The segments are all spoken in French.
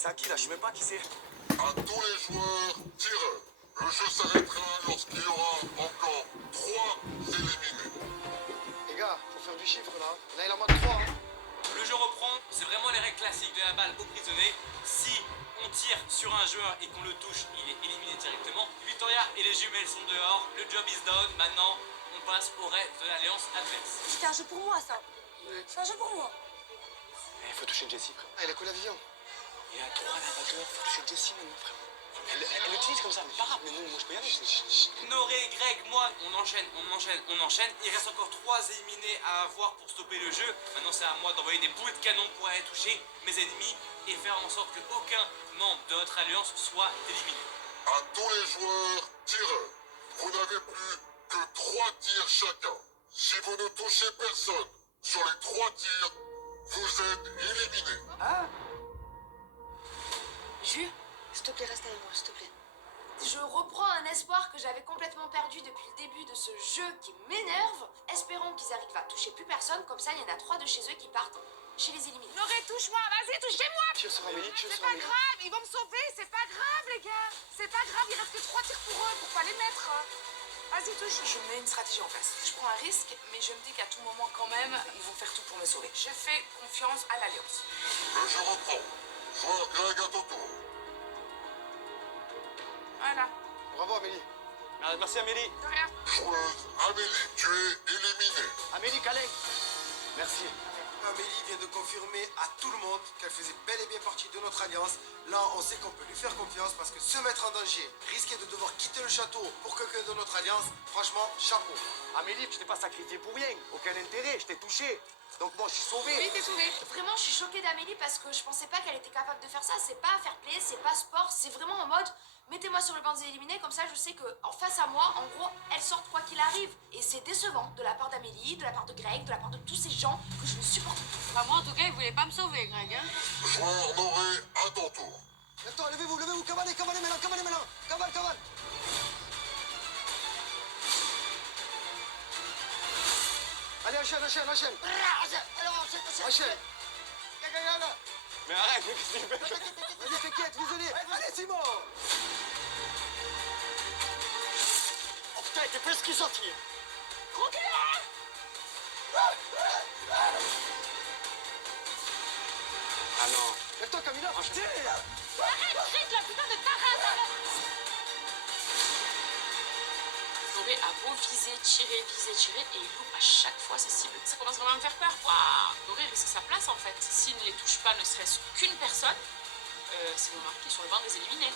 C'est à qui là? Je sais même pas qui c'est. À tous les joueurs tireurs. Le jeu s'arrêtera lorsqu'il y aura encore 3 éliminés. Les gars, faut faire du chiffre là. Là, il en manque 3. Hein. Le jeu reprend, c'est vraiment les règles classiques de la balle au prisonnier. Si on tire sur un joueur et qu'on le touche, il est éliminé directement. Victoria et les jumelles sont dehors, le job is done. Maintenant, on passe au reste de l'alliance adverse. C'était un jeu pour moi, ça. C'est un jeu pour moi. Il faut toucher Jessie, frère. Ah, il a quoi la vision? Il y a 3 là-bas, faut toucher Jessie maintenant, frère. Elle utilise comme ça, mais pas grave, mais moi je peux y aller. Noré, Greg, moi, on enchaîne. Il reste encore 3 éliminés à avoir pour stopper le jeu. Maintenant, c'est à moi d'envoyer des boules de canon pour aller toucher mes ennemis et faire en sorte qu'aucun membre de notre alliance soit éliminé. À tous les joueurs tireurs, vous n'avez plus que 3 tirs chacun. Si vous ne touchez personne sur les 3 tirs, vous êtes éliminé. Ah. Jules, s'il te plaît, reste avec moi, s'il te plaît. Je reprends un espoir que j'avais complètement perdu depuis le début de ce jeu qui m'énerve. Espérons qu'ils arrivent à toucher plus personne, comme ça il y en a 3 de chez eux qui partent chez les éliminés. Noré, touche-moi, vas-y, touchez-moi. Tire sur Amélie, tire C'est sur pas Amélie. grave, ils vont me sauver, c'est pas grave les gars. C'est pas grave, il reste que 3 tirs pour eux, pour pas les mettre. Vas-y, touche. Je mets une stratégie en place. Je prends un risque, mais je me dis qu'à tout moment quand même, ils vont faire tout pour me sauver. Je fais confiance à l'Alliance. Le jeu reprend. Joueur Greg à ton tour. Voilà, Bravo, Amélie. Merci Amélie. de rien. Joueuse Amélie, tu es éliminée. Amélie Calais. Merci. Amélie vient de confirmer à tout le monde qu'elle faisait bel et bien partie de notre alliance. Là, on sait qu'on peut lui faire confiance parce que se mettre en danger, risquer de devoir quitter le château pour quelqu'un de notre alliance, franchement, chapeau. Amélie, je t'ai pas sacrifié pour rien. Aucun intérêt, je t'ai touché. Donc moi, je suis sauvé. Oui, t'es sauvé. Vraiment, je suis choquée d'Amélie parce que je pensais pas qu'elle était capable de faire ça. C'est pas fair play, c'est pas sport, c'est vraiment en mode mettez-moi sur le banc des éliminés, comme ça je sais que en face à moi, en gros, elles sortent quoi qu'il arrive. Et c'est décevant de la part d'Amélie, de la part de Greg, de la part de tous ces gens que je ne supporte pas. Bah, moi, en tout cas, ils voulaient pas me sauver, Greg. Hein. Joueur Noré à ton tour. Attends, levez-vous, cavalez maintenant. Cavale. Allez, enchaîne. Enchaîne. Mais arrête, mais qu'est-ce que tu fais? Vas-y, t'inquiète, désolé. Allez, Simon. Oh putain, t'es pas sorti. Ah non. Lève-toi, Camilla. Putain. Arrête, la putain de ta Noré a beau viser, tirer, et il loupe à chaque fois ses cibles. Ça commence vraiment à me faire peur. Waouh, Noré risque sa place en fait. S'il ne les touche pas, ne serait-ce qu'une personne, c'est mon marqué sur le banc des éliminés.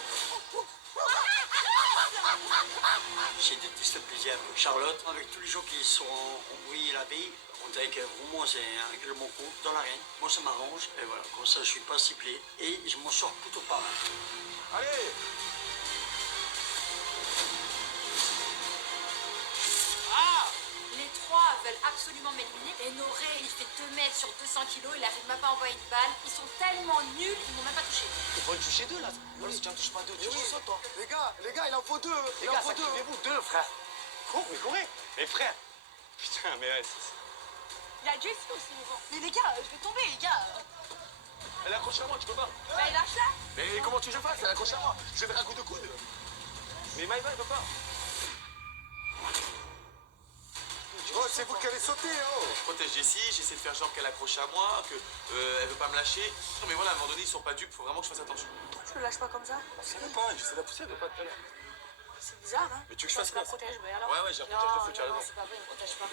C'est de plus le plaisir. Charlotte, avec tous les gens qui sont embrouillés la vie, on dirait que vraiment c'est un règlement compte dans l'arène. Moi ça m'arrange, et voilà, comme ça je suis pas ciblé et je m'en sors plutôt pas mal. Allez. Ah. Les 3 veulent absolument m'éliminer. Et Noré, il fait 2 mètres sur 200 kilos, il arrive même pas à envoyer une balle. Ils sont tellement nuls, ils m'ont même pas touché. Il faut en toucher 2 là. Non, si tu en touches pas 2, tu sautes toi. Les gars, il en faut 2. Les gars, sacrifiez-vous 2, frère. Courez. Mais frère. Putain, mais ouais, Il y a Jessie aussi, mais bon. Mais les gars, je vais tomber, les gars. elle est accrochée à moi, tu peux pas. Bah, il lâche là. Mais comment tu veux que je fasse? Elle est accrochée à moi. Je vais faire un coup de coude. Mais Maïva, elle peut pas. Oh, c'est vous qui allez sauter, oh. Je protège Jessie, j'essaie de faire genre qu'elle accroche à moi, qu'elle veut pas me lâcher. Non mais voilà, à un moment donné, ils sont pas dupes, faut vraiment que je fasse attention. Pourquoi tu le lâches pas comme ça? Je sais pas, j'essaie de la pousser, elle veut pas tout à l'heure. C'est bizarre, hein? Mais tu veux que je fasse Tu la quoi? protèges, mais alors? Ouais, j'ai un protège de foot, tu as Non, raison. c'est pas vrai, il me protège pas.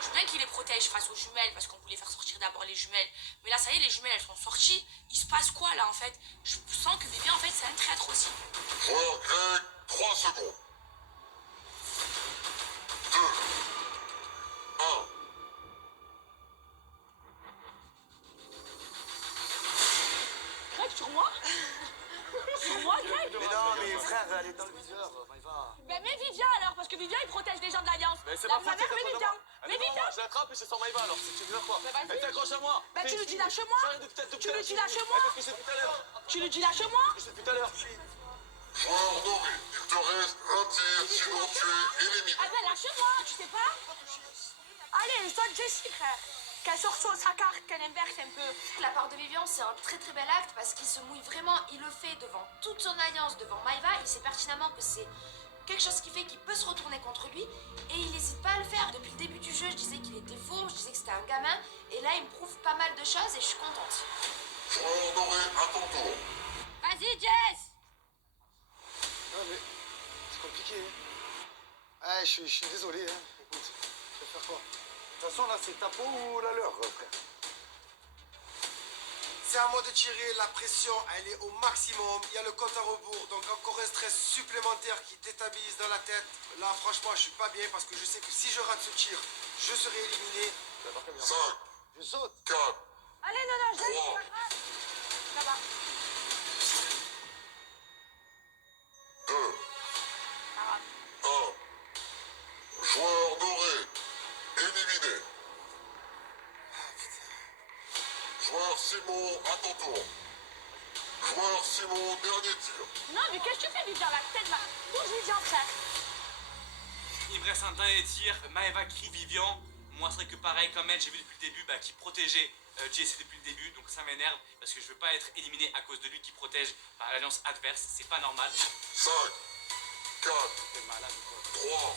Je veux bien qu'il les protège face aux jumelles parce qu'on voulait faire sortir d'abord les jumelles. Mais là, ça y est, les jumelles, elles sont sorties. Il se passe quoi là en fait? Je sens que Vivian en fait, c'est un traître aussi. Joueur Greg, 3 secondes. 2, 1. Greg, sur moi. Sur moi, Greg. Mais non, mais frère, elle est dans le viseur, Maïva. Ben, mais Vivian alors, parce que Vivian, il protège les gens de l'Alliance. Mais c'est La pas faute, mère, c'est mais pas Vivian. Elle Mais est devant Vivian. moi, je l'attrape et c'est sans Maïva alors. Tu veux faire quoi? Mais vas-y. Elle t'accroche à moi. Bah, tu lui dis lâche-moi. J'arrête depuis tout Tu à l'heure. lui dis lâche-moi. C'est ce que c'est tout à l'heure. Tu lui dis lâche-moi. C'est ce que c'est tout à l'heure. Joueur Noré, il te reste un tir, sinon tu es éliminé. Ah ben lâche-moi, tu sais pas. Allez, je donne Jessie, frère. qu'elle sorte sa carte, qu'elle inverse un peu. De la part de Vivian, c'est un très très bel acte parce qu'il se mouille vraiment, il le fait devant toute son alliance, devant Maëva, il sait pertinemment que c'est quelque chose qui fait qu'il peut se retourner contre lui et il n'hésite pas à le faire. Depuis le début du jeu, je disais qu'il était fourbe, je disais que c'était un gamin et là il me prouve pas mal de choses et je suis contente. Joueur doré, à ton tour. Vas-y, Jess! Non mais c'est compliqué. Ah, je suis désolé. Hein. Écoute, je vais faire quoi? De toute façon, là, c'est ta peau ou la leur, frère? C'est à moi de tirer, la pression, elle est au maximum. Il y a le compte à rebours, donc encore un stress supplémentaire qui déstabilise dans la tête. Là, franchement, je suis pas bien parce que je sais que si je rate ce tir, je serai éliminé. 5, Je saute. 4, Allez, non, je laisse, 3, c'est pas grave. Ça va. 2, Ça va. 1. Joueur doré, éliminé. Joueur Simon, à ton tour. Joueur Simon, dernier tir. Non, mais qu'est-ce que tu fais, Vivian, la tête, là? Bouge, Vivian, frère. Il me reste un dernier tir, Maëva crie Vivian. Moi, c'est vrai que pareil, comme elle, j'ai vu depuis le début qu'il protégeait Jesse depuis le début, donc ça m'énerve parce que je veux pas être éliminé à cause de lui qui protège l'alliance adverse, c'est pas normal. 5, 4, T'es malade ou quoi? 3,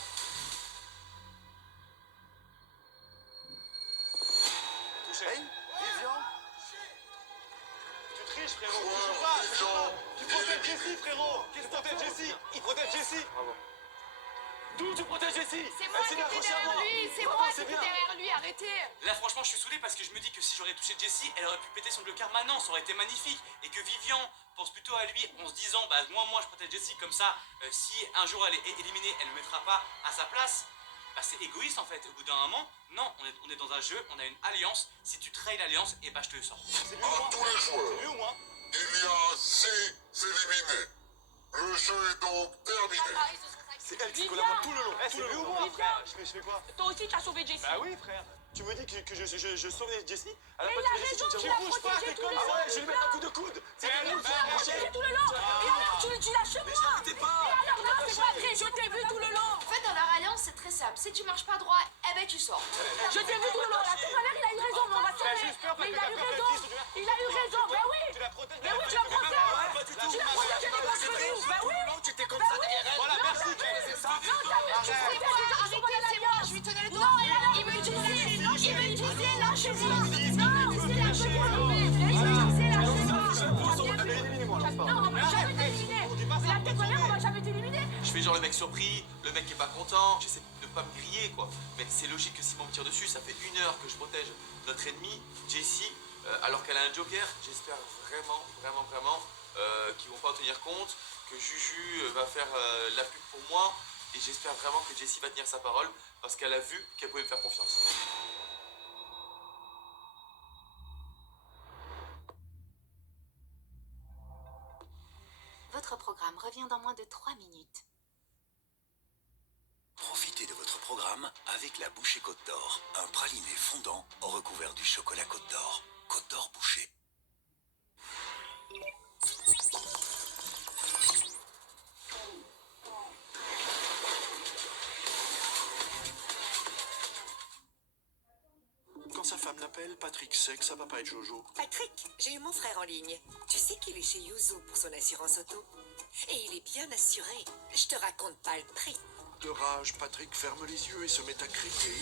Touché. Vivian. Tu triches, frérot. Joueur Toujours pas. Vivian, Tu protèges éliminé. Jessie, frérot. Qu'est-ce que protège Jessie? Il protège Jessie. Bravo. D'où tu protèges Jessie? C'est moi qui étais derrière lui, c'est moi qui étais derrière lui, arrêtez. Là, franchement, je suis saoulé parce que je me dis que si j'aurais touché Jessie, elle aurait pu péter son bloqueur maintenant, ça aurait été magnifique. Et que Vivian pense plutôt à lui en se disant, moi, je protège Jessie comme ça, si un jour elle est éliminée, elle ne me mettra pas à sa place. C'est égoïste en fait. Au bout d'un moment, non, on est dans un jeu, on a une alliance. Si tu trahis l'alliance, et je te le sors. C'est lui ou À moi? tous les C'est lui joueurs, ou moi? il y a 6 éliminés. Le jeu est donc terminé. C'est elle qui Vivian. collabore tout le long. C'est lui ou moi, Vivian. frère? Je fais quoi? Toi aussi, tu as sauvé Jessie. Bah oui, frère. Tu me dis que je sauve Jessie? À la Mais place il a de Jessie, raison, tu il a bouges pas, protégé t'es tout comme le ça. long. Ouais, je vais lui mettre un coup de coude. C'est elle Vivian, qui tu l'as protégé tout le long. Et alors, tu lâches moi. j'arrêtais pas. Et alors là, c'est pas vrai, je t'ai vu tout le long. En fait, dans leur alliance, c'est très simple. Si tu marches pas droit, tu sors. Je t'ai vu tout le long. La toute manière, il a eu raison, mais on va Elle a sauver. juste peur parce Mais que il a eu t'as peur raison. qu'elle dise, Il a eu raison, bah oui. Tu la protèges. Mais oui, tu la protèges. Pas du tout. Tu la protèges, elle est contre nous. Bah oui. Tu t'es comme Bah ça oui. derrière elle. Voilà, merci. C'est ça. Non, t'as vu, tu sais quoi, arrêtez, c'est moi, je lui tenais le doigt. Non, et alors, il me utilisait, lâchez-moi. Non, c'est lâchez-moi. Non, on va jamais t'éliminer. Mais la tête manière, on va jamais t'éliminer. Je fais genre le mec surpris, le mec qui est pas content, j'essaie de pas me griller quoi. Mais c'est logique que Simon me tire dessus, ça fait 1 heure que je protège notre ennemi, Jessie, alors qu'elle a un joker. J'espère vraiment qu'ils vont pas en tenir compte, que Juju va faire la pub pour moi. Et j'espère vraiment que Jessie va tenir sa parole parce qu'elle a vu qu'elle pouvait me faire confiance. Votre programme revient dans moins de 3 minutes. Profitez de votre programme avec la Bouchée Côte d'Or, un praliné fondant recouvert du chocolat Côte d'Or. Côte d'Or Bouchée. Quand sa femme l'appelle, Patrick sait que ça va pas être Jojo. Patrick, j'ai eu mon frère en ligne. Tu sais qu'il est chez Yuzu pour son assurance auto. Et il est bien assuré. Je te raconte pas le prix. De rage, Patrick ferme les yeux et se met à crier.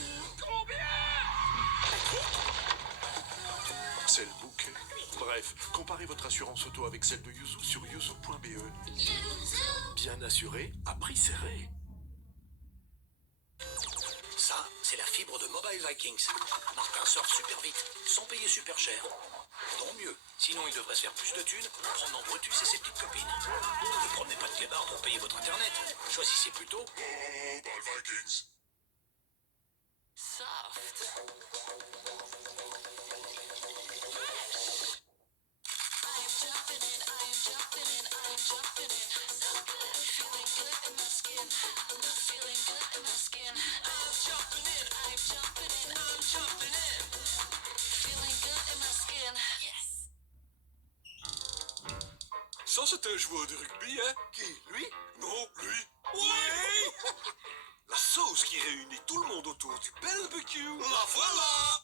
C'est le bouquet. Bref, comparez votre assurance auto avec celle de Yuzu sur yuzu.be. Bien assuré, à prix serré. Ça, c'est la fibre de Mobile Vikings. Martin sort super vite, sans payer super cher. Tant mieux, sinon il devrait se faire plus de thunes en prenant Brutus et ses petites copines. Ne prenez pas de clébard pour payer votre internet. Choisissez plutôt Mobile Vikings. Soft. Ça, c'est un joueur de rugby, hein? Qui? Lui? Non, lui. Oui! La sauce qui réunit tout le monde autour du barbecue. La voilà!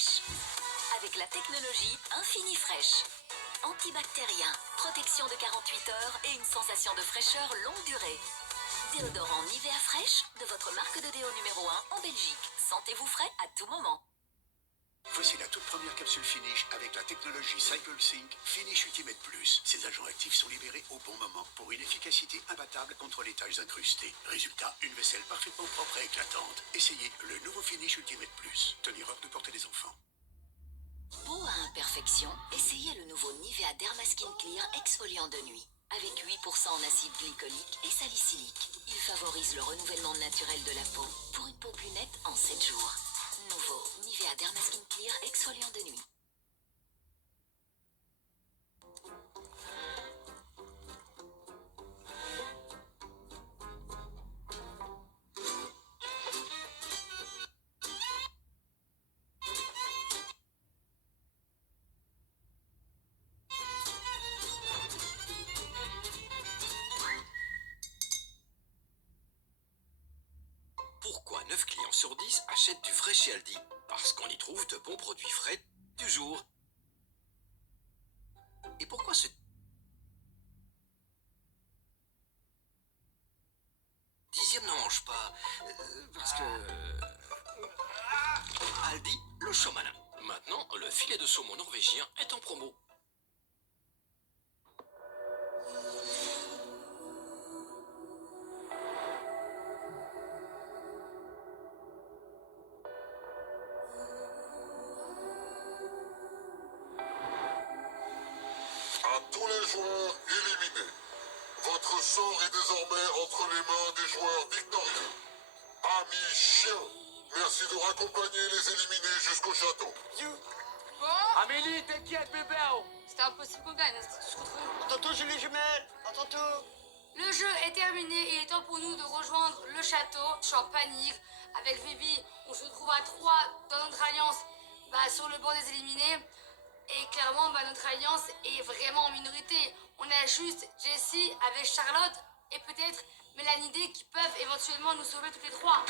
Fresh. Avec la technologie Infini Fresh. Antibactérien, protection de 48 heures et une sensation de fraîcheur longue durée. Déodorant Nivea Fresh de votre marque de déo numéro 1 en Belgique. Sentez-vous frais à tout moment. Voici la toute première capsule Finish avec la technologie CycleSync Finish Ultimate Plus. Ces agents actifs sont libérés au bon moment pour une efficacité imbattable contre les taches incrustées. Résultat, une vaisselle parfaitement propre et éclatante. Essayez le nouveau Finish Ultimate Plus. Tenir hors de portée des enfants. Peau à imperfection, essayez le nouveau Nivea Dermaskin Clear exfoliant de nuit. Avec 8% en acide glycolique et salicylique. Il favorise le renouvellement naturel de la peau pour une peau plus nette en 7 jours. Nouveau Nivea Dermaskin Clear exfoliant de nuit. Pourquoi 9 clients sur 10 achètent du frais chez Aldi? Parce qu'on y trouve de bons produits frais du jour. Et pourquoi ce 10e n'en mange pas? Parce que... Aldi, le showman. Maintenant, le filet de saumon norvégien est en promo. À tous les joueurs éliminés, votre sort est désormais entre les mains des joueurs victorieux. Amis chiens, merci de raccompagner les éliminés jusqu'au château. Bon, Amélie, t'inquiète, bébé. c'était impossible qu'on gagne, c'était tout contre eux. Tantôt, j'ai les jumelles. À tantôt. Le jeu est terminé et il est temps pour nous de rejoindre le château. Je suis en panique. Avec Vivi, on se retrouve à 3 dans notre alliance sur le banc des éliminés. Et clairement, notre alliance est vraiment en minorité. On a juste Jessie avec Charlotte et peut-être Mélanie D qui peuvent éventuellement nous sauver toutes les 3.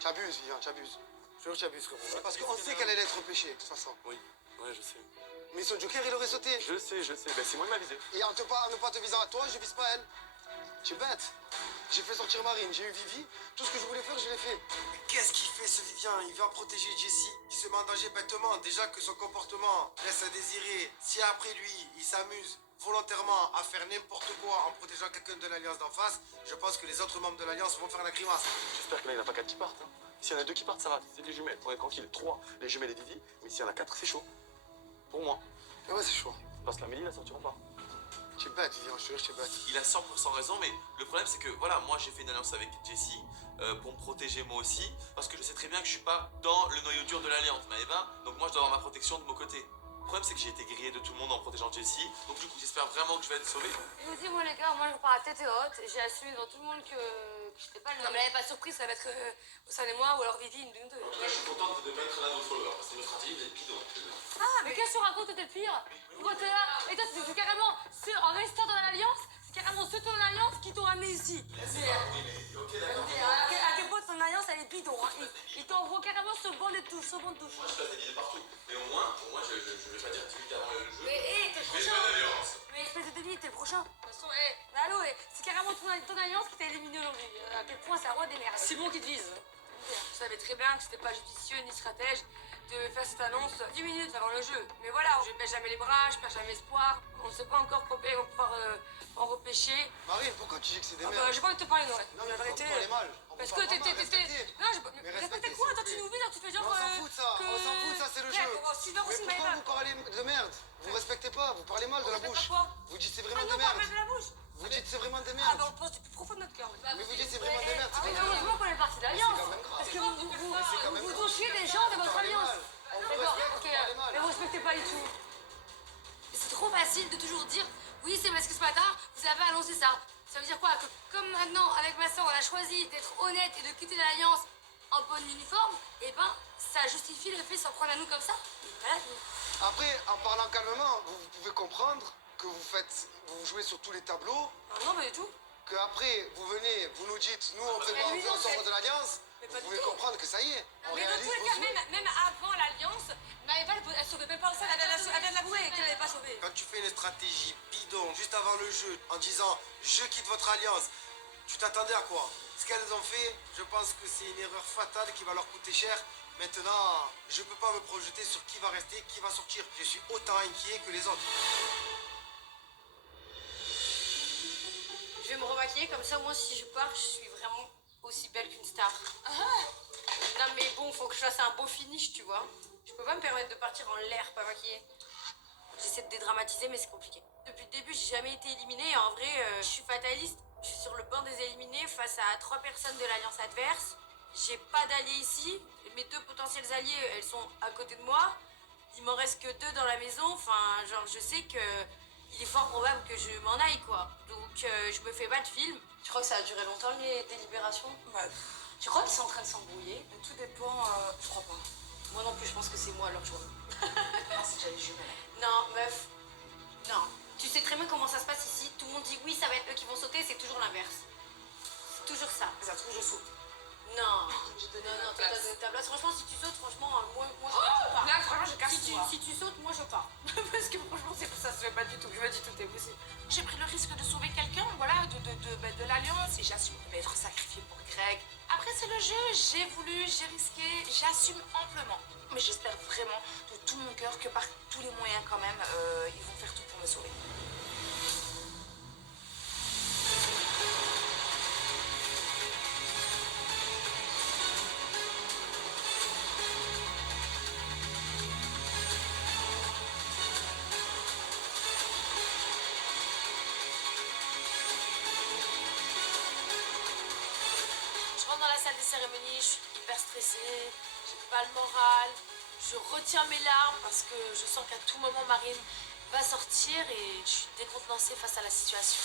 T'abuses, Vivian, t'abuses. Je jure que t'abuses, frérot. Parce qu'on sait qu'elle allait être repêchée, de toute façon. Oui, ouais, je sais. Mais son joker, il aurait sauté. Je sais. Ben, c'est moi qui m'a visé. Et en ne pas te visant à toi, je vise pas elle. Tu es bête. J'ai fait sortir Marine, j'ai eu Vivi. Tout ce que je voulais faire, je l'ai fait. Mais qu'est-ce qu'il fait ce Vivien? Il vient protéger Jessie. Il se met en danger bêtement. Déjà que son comportement laisse à désirer. Si après lui, il s'amuse volontairement à faire n'importe quoi en protégeant quelqu'un de l'Alliance d'en face, je pense que les autres membres de l'Alliance vont faire la grimace. J'espère qu'il n'y en a pas 4 qui partent. Hein. S'il y en a 2 qui partent, ça va. C'est des jumelles. On est tranquille. 3, les jumelles et Vivi. Mais s'il y en a 4, c'est chaud. Pour moi. Et ouais, c'est chaud. Parce qu'Amélie, ils la sortiront pas. Tu es bête, Vivian, je te jure, tu es bête. Il a 100% raison, mais le problème c'est que voilà, moi j'ai fait une alliance avec Jessie pour me protéger moi aussi, parce que je sais très bien que je suis pas dans le noyau dur de l'alliance, mais donc moi je dois avoir ma protection de mon côté. Le problème c'est que j'ai été grillé de tout le monde en protégeant Jessie, donc du coup j'espère vraiment que je vais être sauvé. Je vous dis, moi les gars, moi je pars à tête haute. J'ai assumé devant tout le monde que j'étais pas le. Non, mais elle n'est pas surprise, ça va être Ossane et moi ou alors Vivi, une de nous deux. Je suis contente de ne pas être l'un de vos followers, parce que notre stratégie vous êtes bidon. Ah, mais qu'est-ce que tu racontes, t'es le pire? Pourquoi t'es là? Et toi, c'est carrément ceux en restant dans l'alliance, c'est carrément ceux de ton alliance qui t'ont ramené ici. Ok d'accord. À quel point ton alliance elle est bidon, hein. Ils t'envoient carrément ce banc de touche, ce banc de touche. Moi je passe des idées partout, mais au moins je vais pas dire timide avant le jeu. Mais hé, t'es le Mais prochain. bonne alliance. Mais espèce de demi, t'es le prochain. De toute façon, hé, mais allô, c'est carrément ton alliance qui t'a éliminé aujourd'hui. À quel point c'est un roi des merdes. C'est bon qui te vise. Je savais très bien que c'était pas judicieux ni stratège de faire cette annonce 10 minutes avant le jeu. Mais voilà, je baisse jamais les bras, je perds jamais espoir. On ne sait pas encore combien ils vont pouvoir en repêcher. Marine, pourquoi tu dis que c'est des Ah merdes? j'ai pas envie de te parler, non. Non, mais La vérité. pourquoi vous parlez mal? On Parce peut que pas t'es. vraiment respecter. Non, j'ai pas. Mais Respectez respectez, quoi? s'il Toi, vous tu plaît. nous vises, tu fais genre. On s'en fout de ça, on s'en fout de ça, c'est le jeu. Super aussi, Mais pourquoi vous parlez de merde? Vous respectez pas, vous parlez mal de la bouche. Vous dites c'est vraiment de merde. de la bouche. Vous dites c'est vraiment des Ah, merdes. bah on pense du plus profond de notre cœur. Mais vous dites c'est vraiment des merdes. Ah, mais heureusement qu'on est parti de l'alliance. C'est quand même grave. Parce que quand même vous grave. touchez des gens de votre parlez alliance. mal. On vous D'accord, respecte, ok. vous parlez mal. Mais vous respectez pas du tout. C'est trop facile de toujours dire oui, c'est parce que ce matin, vous avez annoncé ça. Ça veut dire quoi? Que comme maintenant, avec ma soeur, on a choisi d'être honnête et de quitter l'alliance en bon uniforme, et ben, ça justifie le fait de s'en prendre à nous comme ça. Voilà. Après, en parlant calmement, vous pouvez comprendre que vous jouez sur tous les tableaux. Non, pas du tout. Que après, vous venez, vous nous dites, nous on fait Mais pas, lui, on non, sort c'est- de l'alliance. Mais Vous pas du pouvez tout. comprendre que ça y est. On Mais dans réalise tous les vos cas, souhaits. même avant l'alliance, Maëva, elle sauvait même pas ça. Elle vient de l'avouer qu'elle n'avait pas sauvé. Quand tu fais une stratégie bidon juste avant le jeu en disant je quitte votre alliance, tu t'attendais à quoi? Ce qu'elles ont fait, je pense que c'est une erreur fatale qui va leur coûter cher. Maintenant, je peux pas me projeter sur qui va rester, qui va sortir. Je suis autant inquiet que les autres. Je vais me remaquiller comme ça, moi, si je pars, je suis vraiment aussi belle qu'une star. Non, mais bon, faut que je fasse un beau finish, tu vois. Je peux pas me permettre de partir en l'air, pas maquillée. J'essaie de dédramatiser, mais c'est compliqué. Depuis le début, j'ai jamais été éliminée. Et en vrai, je suis fataliste. Je suis sur le banc des éliminés face à 3 personnes de l'alliance adverse. J'ai pas d'alliés ici. Mes 2 potentiels alliés, elles sont à côté de moi. Il m'en reste que 2 dans la maison. Enfin, genre, je sais que il est fort probable que je m'en aille, quoi. Donc, je me fais pas de film. Tu crois que ça a duré longtemps, les délibérations? Ouais. Tu crois qu'ils sont en train de s'embrouiller? Tout dépend, je crois pas. Moi non plus, je pense que c'est moi leur choix. Non, c'est déjà les jumelles. Non, meuf. Non. Tu sais très bien comment ça se passe ici. Tout le monde dit oui, ça va être eux qui vont sauter. C'est toujours l'inverse. C'est toujours ça. Ça se trouve, je saute. Non. J'ai donné Non, ma non, place. ta place. Franchement, si tu sautes, franchement, moi je Oh, pars. là, vraiment, je casse toi. Si tu sautes, moi je pars. Parce que franchement, ça se fait pas du tout. Je me dis tout est possible. J'ai pris le risque de sauver quelqu'un, voilà, de l'alliance, et j'assume m'être sacrifiée pour Greg. Après, c'est le jeu, j'ai voulu, j'ai risqué, j'assume amplement. Mais j'espère vraiment de tout mon cœur que par tous les moyens, quand même, ils vont faire tout pour me sauver. Je rentre dans la salle des cérémonies, je suis hyper stressée, j'ai pas le moral, je retiens mes larmes parce que je sens qu'à tout moment Marine va sortir et je suis décontenancée face à la situation.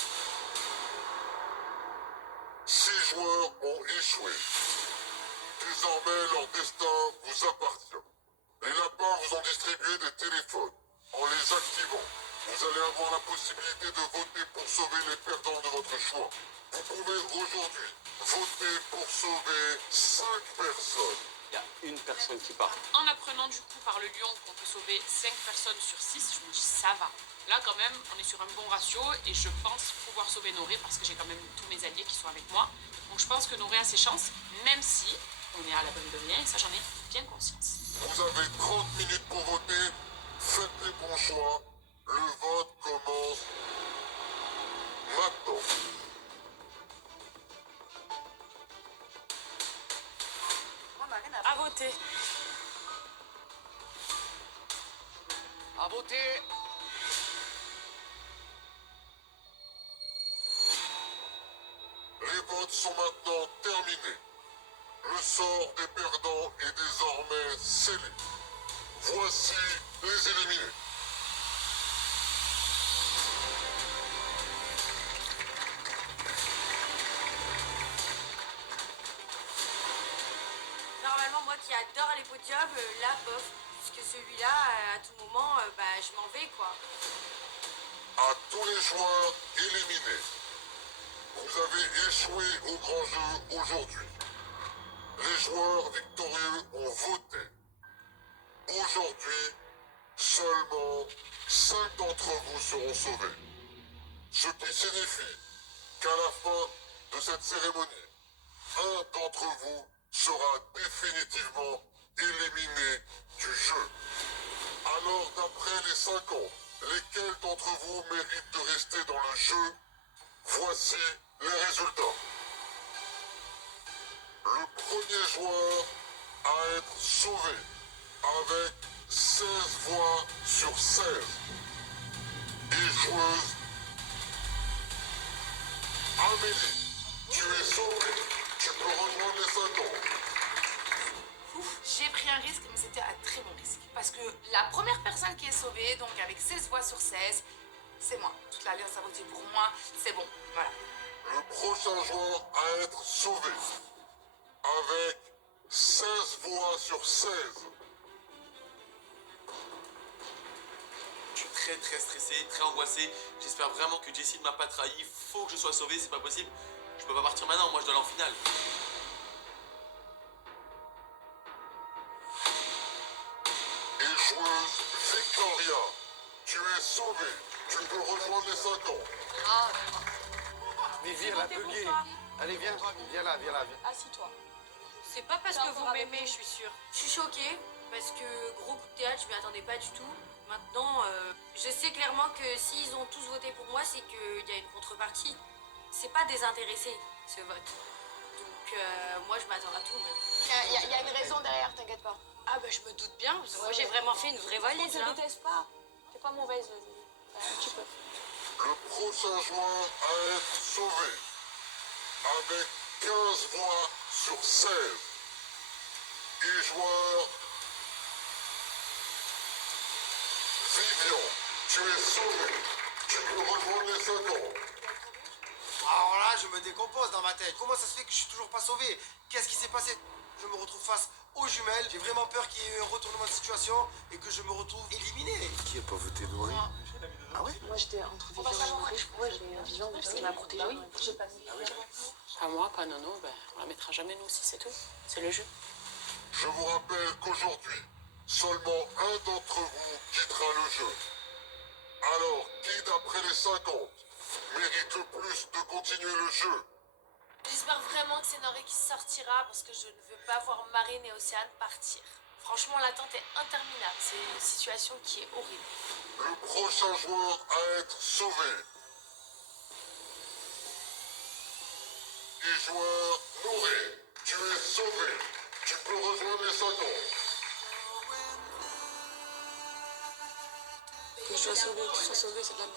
6 joueurs ont échoué. Désormais, leur destin vous appartient. Les lapins vous ont distribué des téléphones. En les activant, vous allez avoir la possibilité de voter pour sauver les perdants de votre choix. Vous pouvez aujourd'hui voter pour sauver 5 personnes. Il y a une personne qui part. En apprenant du coup par le lion qu'on peut sauver 5 personnes sur 6, je me dis ça va. Là quand même, on est sur un bon ratio et je pense pouvoir sauver Noré parce que j'ai quand même tous mes alliés qui sont avec moi. Donc je pense que Noré a ses chances, même si on est à la bonne de rien et ça j'en ai bien conscience. Vous avez 30 minutes pour voter. Faites les bons choix. Le vote commence maintenant. À voter. À voter. Les votes sont maintenant terminés. Le sort des perdants est désormais scellé. Voici les éliminés. Normalement, moi qui adore les podiums, là, bof. Puisque celui-là, à tout moment, je m'en vais, quoi. À tous les joueurs éliminés, vous avez échoué au grand jeu aujourd'hui. Les joueurs victorieux ont voté. Aujourd'hui, seulement 5 d'entre vous seront sauvés. Ce qui signifie qu'à la fin de cette cérémonie, un d'entre vous sera définitivement éliminé du jeu. Alors, d'après les 50, lesquels d'entre vous méritent de rester dans le jeu? Voici les résultats. Le premier joueur à être sauvé avec 16 voix sur 16 et joueuse Amélie, tu es sauvée. Tu peux rejoindre les 50. Ouf, j'ai pris un risque, mais c'était un très bon risque. Parce que la première personne qui est sauvée, donc avec 16 voix sur 16, c'est moi. Toute l'alliance a voté pour moi, c'est bon, voilà. Le prochain joueur à être sauvé avec 16 voix sur 16. Je suis très stressé, très angoissé. J'espère vraiment que Jessie ne m'a pas trahi. Faut que je sois sauvé, c'est pas possible. Je peux pas partir maintenant, moi je dois aller en finale. Joueuse Victoria, tu es sauvée. Tu peux rejoindre les 5 ans. Ah. Vivi, elle a bugué. Allez, viens là, viens là. Assis-toi. C'est pas parce que vous m'aimez, je suis sûre. Je suis choquée parce que gros coup de théâtre, je m'y attendais pas du tout. Maintenant, je sais clairement que s'ils ont tous voté pour moi, c'est qu'il y a une contrepartie. C'est pas désintéressé, ce vote. Donc, moi, je m'attends à tout. Il y a une raison derrière, t'inquiète pas. Ah bah je me doute bien, parce que moi j'ai vraiment fait une vraie valise Je là. te déteste pas. T'es pas mauvaise, vas-y. Un petit peu. Le prochain joueur à être sauvé, avec 15 voix sur 16, et joueur Vivian, tu es sauvé. Tu peux rejoindre les 5 ans. Alors là, je me décompose dans ma tête. Comment ça se fait que je suis toujours pas sauvé? Qu'est-ce qui s'est passé? Je me retrouve face aux jumelles. J'ai vraiment peur qu'il y ait eu un retournement de situation et que je me retrouve éliminé. Qui a pas voté Nourri? Ah ouais? Moi j'étais entre Vivian et Nourri, je crois, j'ai Vivian parce qu'il m'a protégée. Oui. Pas moi, pas Nono, ben, on la mettra jamais nous aussi, c'est tout. C'est le jeu. Je vous rappelle qu'aujourd'hui, seulement un d'entre vous quittera le jeu. Alors, qui d'après les 50 mérite le plus de continuer le jeu? J'espère vraiment que c'est Noré qui sortira parce que je ne veux pas voir Marine et Océane partir. Franchement, l'attente est interminable. C'est une situation qui est horrible. Le prochain joueur à être sauvé. Et joueur Nourri, tu es sauvé. Tu peux rejoindre les 5 ans. Que je sois sauvée, que tu sois sauvée, c'est de la merde.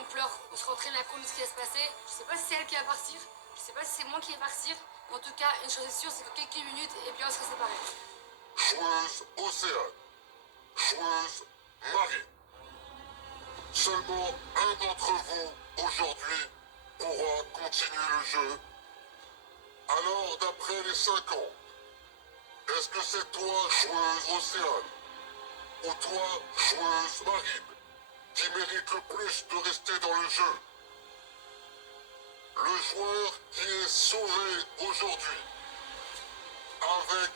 On pleure, on se rend très bien compte de ce qui va se passer. Je sais pas si c'est elle qui va partir, je sais pas si c'est moi qui vais partir. Mais en tout cas, une chose est sûre, c'est que quelques minutes, et bien on sera séparés. Joueuse Océane. Joueuse Marie. Seulement un d'entre vous, aujourd'hui, pourra continuer le jeu. Alors, d'après les 5 ans, est-ce que c'est toi, joueuse Océane, ou toi, joueuse Marine, qui mérite le plus de rester dans le jeu? Le joueur qui est sauvé aujourd'hui, avec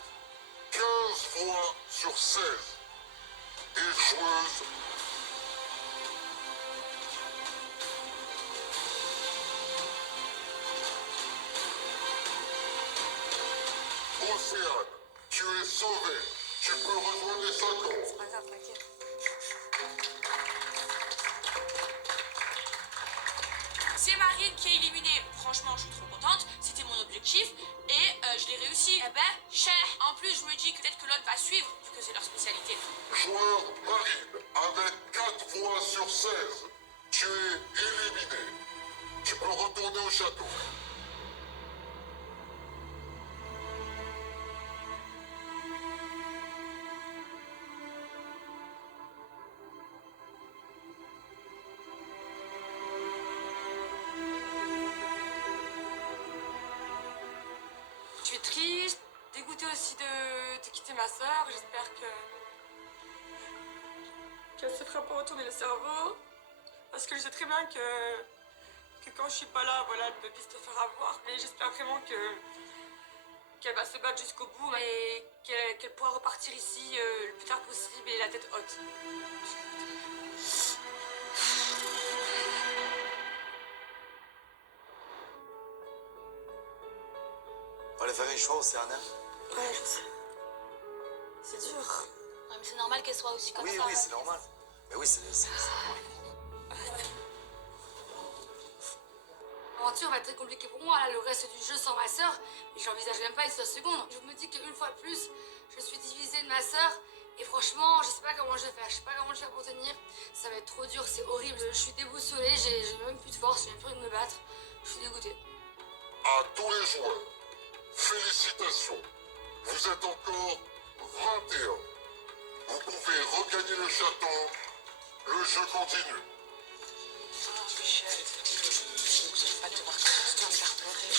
15 voix sur 16, est joueuse Océane. Tu es sauvé. Tu peux rejoindre les 5 ans. C'est pas grave, t'inquiète. C'est Marine qui est éliminée. Franchement, je suis trop contente. C'était mon objectif et je l'ai réussi. Eh ben, cher. En plus, je me dis que peut-être que l'autre va suivre, vu que c'est leur spécialité. Joueur Marine, avec 4 voix sur 16, tu es éliminé. Tu peux retourner au château. Je suis triste, dégoûtée aussi de quitter ma soeur. J'espère qu'elle ne se fera pas retourner le cerveau. Parce que je sais très bien que quand je suis pas là, voilà, elle peut vite se faire avoir. Mais j'espère vraiment qu'elle va se battre jusqu'au bout et qu'elle pourra repartir ici le plus tard possible et la tête haute. Fallait faire un choix, Océane. Ouais, je sais. C'est dur. Non, mais c'est normal qu'elle soit aussi comme Oui, ça. oui, c'est normal. Mais oui, c'est normal. L'aventure va être très compliquée pour moi, là, le reste du jeu sans ma sœur, mais j'envisage même pas une seule seconde. Je me dis qu'une fois de plus, je suis divisée de ma sœur, et franchement, je sais pas comment je vais faire, je sais pas comment je vais faire pour tenir. Ça va être trop dur, c'est horrible, je suis déboussolée, j'ai même plus de force, j'ai même plus envie de me battre. Je suis dégoûtée. À tous les joueurs, félicitations. Vous êtes encore 21. Vous pouvez regagner le château. Le jeu continue. Oh, Michel, je vais pas te voir comme ça, tu vas me faire pleurer.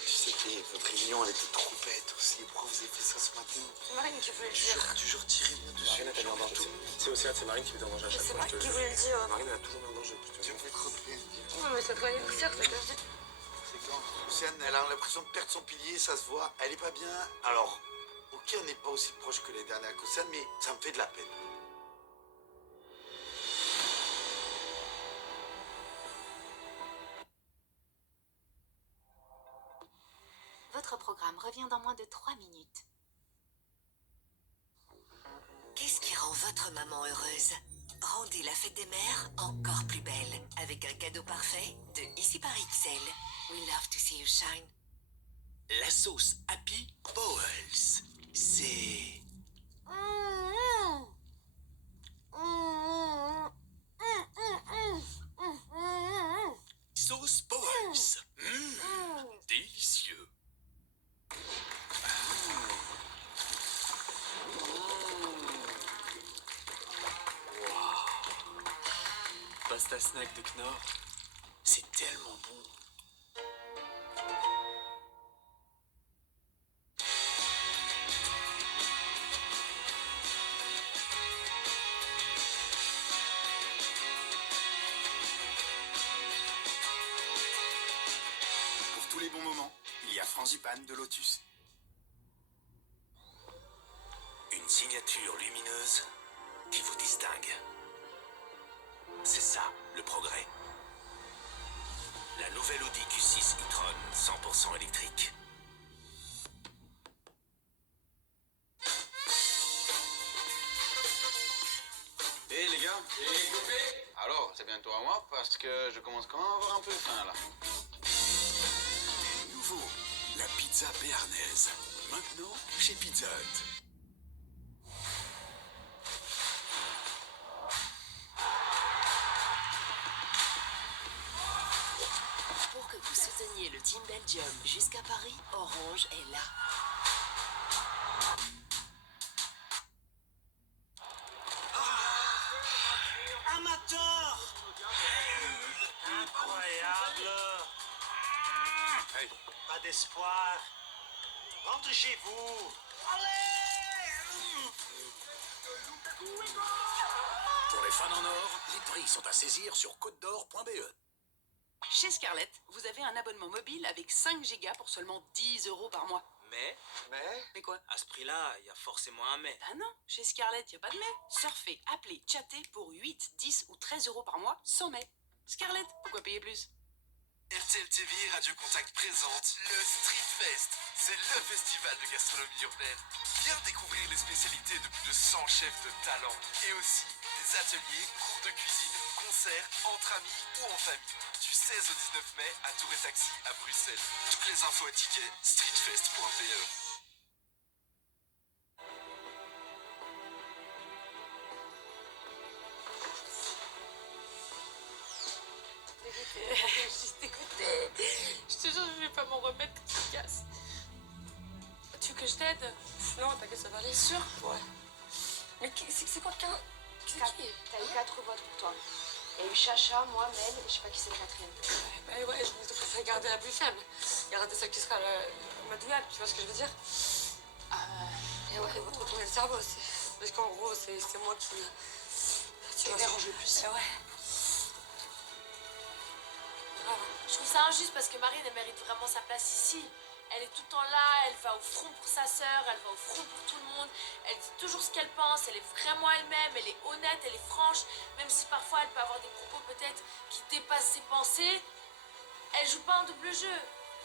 Tu sais qu'il faut Cendrillon, elle était trop bête aussi. Pourquoi vous avez fait ça ce matin? C'est Marine qui voulait le dire. Du jour tiré bien dessus. Marine, elle est en danger. C'est Océane, c'est Marine qui met en danger à chaque C'est fois. Marine qui voulait le dire. Marine, elle a toujours mis en danger. Tu me fais trop de peine. Non, mais c'est ton anniversaire, t'as qu'à dire. C'est quand Océane, elle a l'impression de perdre son pilier, ça se voit. Elle est pas bien. Alors, ok, on n'est pas aussi proche que les dernières avec Océane, mais ça me fait de la peine. Votre programme revient dans moins de 3 minutes. Qu'est-ce qui rend votre maman heureuse? Rendez la fête des mères encore plus belle avec un cadeau parfait de Ici par XL. We love to see you shine. La sauce Happy Bowls. C'est... Sauce Bowls. Délicieux. Pasta snack de Knorr. C'est tellement bon. Pour tous les bons moments, il y a Frangipane de Lotus. Une signature lumineuse qui vous distingue. C'est ça, le progrès. La nouvelle Audi Q6 e-tron 100% électrique. Hé les gars, alors c'est bientôt à moi parce que je commence quand même à avoir un peu faim là. Nouveau, la pizza béarnaise. Maintenant, chez Pizza Hut. Pour que vous souteniez le Team Belgium jusqu'à Paris, Orange est là. Amateur! Incroyable! Hey. Pas d'espoir. Rentrez chez vous. Pour les fans en or, les prix sont à saisir sur côte-d'or.be. Chez Scarlett, vous avez un abonnement mobile avec 5 Go pour seulement 10 € par mois. Mais quoi? à ce prix-là, il y a forcément un mais. Ah non, chez Scarlett, il n'y a pas de mais. Surfez, appelez, chattez pour 8, 10 ou 13 € par mois sans mais. Scarlett, pourquoi payer plus? RTL TV et Radio Contact présente le Street Fest. C'est le festival de gastronomie urbaine. Viens découvrir les spécialités de plus de 100 chefs de talent. Et aussi des ateliers, cours de cuisine, concerts, entre amis ou en famille. Du 16 au 19 mai à Tour et Taxi à Bruxelles. Toutes les infos et tickets, streetfest.be. Je suis dégoûtée. Je te jure, je vais pas m'en remettre que tu te casses. Tu veux que je t'aide? Non, t'inquiète, ça va aller. Sûr? Ouais. Mais c'est quoi qu'un... T'as eu 4 votes pour toi. Il y a eu Chacha, moi, Mel, et je sais pas qui c'est le quatrième. Bah ouais, je préfère garder la plus faible. Garder celle qui sera ma douillade, tu vois ce que je veux dire? Et ouais, il faut te retourner le cerveau aussi. Parce qu'en gros, c'est moi qui... Tu vois, dérange le plus. Ouais. Je trouve ça injuste parce que Marine, elle mérite vraiment sa place ici. Elle est tout le temps là, elle va au front pour sa sœur, elle va au front pour tout le monde. Elle dit toujours ce qu'elle pense, elle est vraiment elle-même, elle est honnête, elle est franche. Même si parfois elle peut avoir des propos peut-être qui dépassent ses pensées. Elle joue pas un double jeu.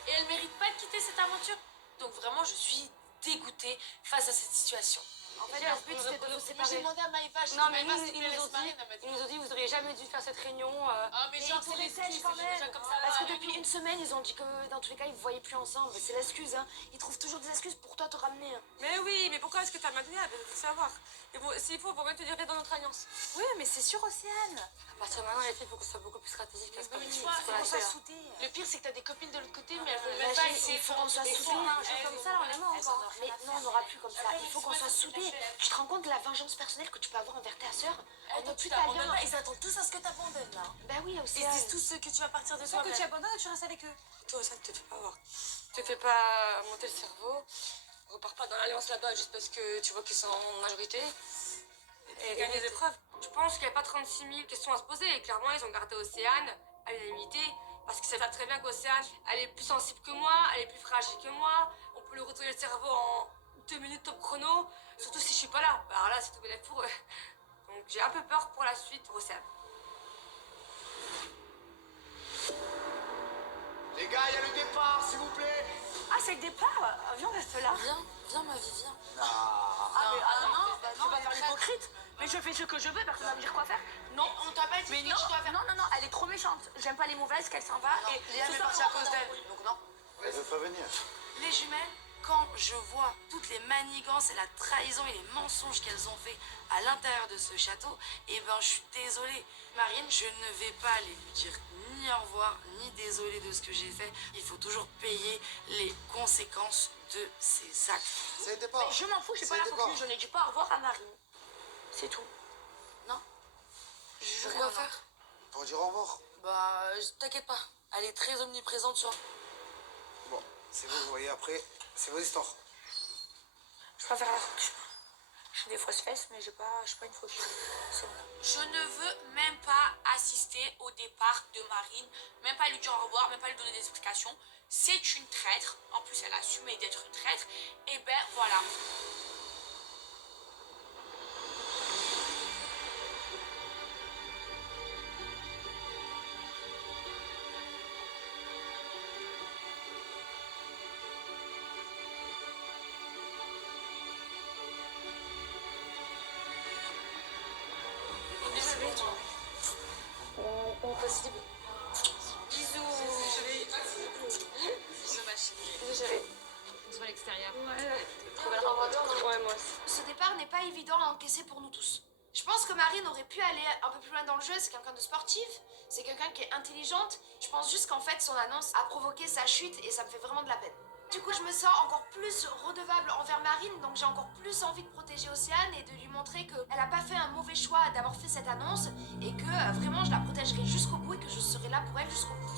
Et elle mérite pas de quitter cette aventure. Donc vraiment, je suis dégoûtée face à cette situation. En fait, Déjà, le but, c'était de vous séparer. J'ai demandé à Maïva, j'ai Non, dit, mais Maïva, nous, s'il te ils plaît, nous ont laisse Marine, dit, elle m'a dit. ils nous ont dit, vous auriez jamais dû faire cette réunion. Ah, mais genre, pour c'est les scènes l'excuse, quand c'est même. déjà comme ça. Parce que depuis une semaine, ils ont dit que dans tous les cas, ils vous voyaient plus ensemble. C'est l'excuse, hein. Ils trouvent toujours des excuses pour toi te ramener. Hein. Mais oui, mais pourquoi est-ce que t'as maintenu? Faut savoir. S'il faut même te dire dans notre alliance. Oui, mais c'est sûr, Océane. À partir de maintenant, les filles, il faut qu'on soit beaucoup plus stratégique. Parce que Faut qu'on soit soudés. Le pire, c'est que t'as des copines de l'autre côté, mais elles vont Là, même pas il essayer faut de qu'on soit soudés. Comme ça, là, on est mort encore. Mais non, on n'aura plus comme ça. Il faut qu'on soit soudés. mais tu te rends compte de la vengeance personnelle que tu peux avoir envers ta sœur? Attends, tu t'abandonnes pas, ils attendent tous à ce que t'abandonnes là. Bah oui, Ils Océane. se disent tous que tu vas partir de Soit toi. que tu abandonnes et tu restes avec eux. Toi, ça ne te fait pas voir. Te fais pas monter le cerveau. Repars pas dans l'alliance là-bas juste parce que tu vois qu'ils sont en majorité. Et gagne des épreuves. Je pense qu'il n'y a pas 36 000 questions à se poser. Et clairement, ils ont gardé Océane à l'unanimité. Parce qu'ils savent très bien qu'Océane, elle est plus sensible que moi, elle est plus fragile que moi. On peut lui retourner le cerveau en 2 minutes top chrono. Surtout si je suis pas là. Bah alors là, c'est tout bénéf pour eux. Donc j'ai un peu peur pour la suite pour Océane. Les gars, il y a le départ, s'il vous plaît. Ah, c'est le départ. Viens, on reste là. Viens, ma vie, viens. Tu vas faire l'hypocrite. Mais je fais ce que je veux, personne va me dire quoi faire. Non, On t'a pas dit mais ce que non, tu dois faire. non, elle est trop méchante. J'aime pas les mauvaises, qu'elle s'en va. Et Léane est partie à cause d'elle, donc non. Elle veut pas venir. Les jumelles, quand je vois toutes les manigances et la trahison et les mensonges qu'elles ont fait à l'intérieur de ce château, eh ben je suis désolée. Marine, je ne vais pas aller lui dire ni au revoir, ni désolée de ce que j'ai fait. Il faut toujours payer les conséquences de ses actes. C'est le départ. Mais je m'en fous, je suis C'est pas là le pour départ. lui. Je n'ai dit pas au revoir à Marine. C'est tout. Non? Je quoi faire? Pour dire au revoir. Bah, t'inquiète pas. Elle est très omniprésente sur. Bon, c'est vous voyez après, c'est vos histoires. Je préfère la fonction. Je suis des fausses fesses, mais je suis pas une fausse. C'est bon. Je ne veux même pas assister au départ de Marine, même pas lui dire au revoir, même pas lui donner des explications. C'est une traître, en plus elle a assumé d'être une traître, et ben voilà. Impossible. Bisous. Bisous, ma chérie. Désolée. On se voit à l'extérieur. Trop belle rencontre. Ouais, moi aussi. Ce départ n'est pas évident à encaisser pour nous tous. Je pense que Marine aurait pu aller un peu plus loin dans le jeu, c'est quelqu'un de sportif, c'est quelqu'un qui est intelligente. Je pense juste qu'en fait son annonce a provoqué sa chute et ça me fait vraiment de la peine. Du coup je me sens encore plus redevable envers Marine, donc j'ai encore plus envie de protéger Océane et de lui montrer qu'elle n'a pas fait un mauvais choix d'avoir fait cette annonce et que vraiment je la protégerai jusqu'au bout et que je serai là pour elle jusqu'au bout.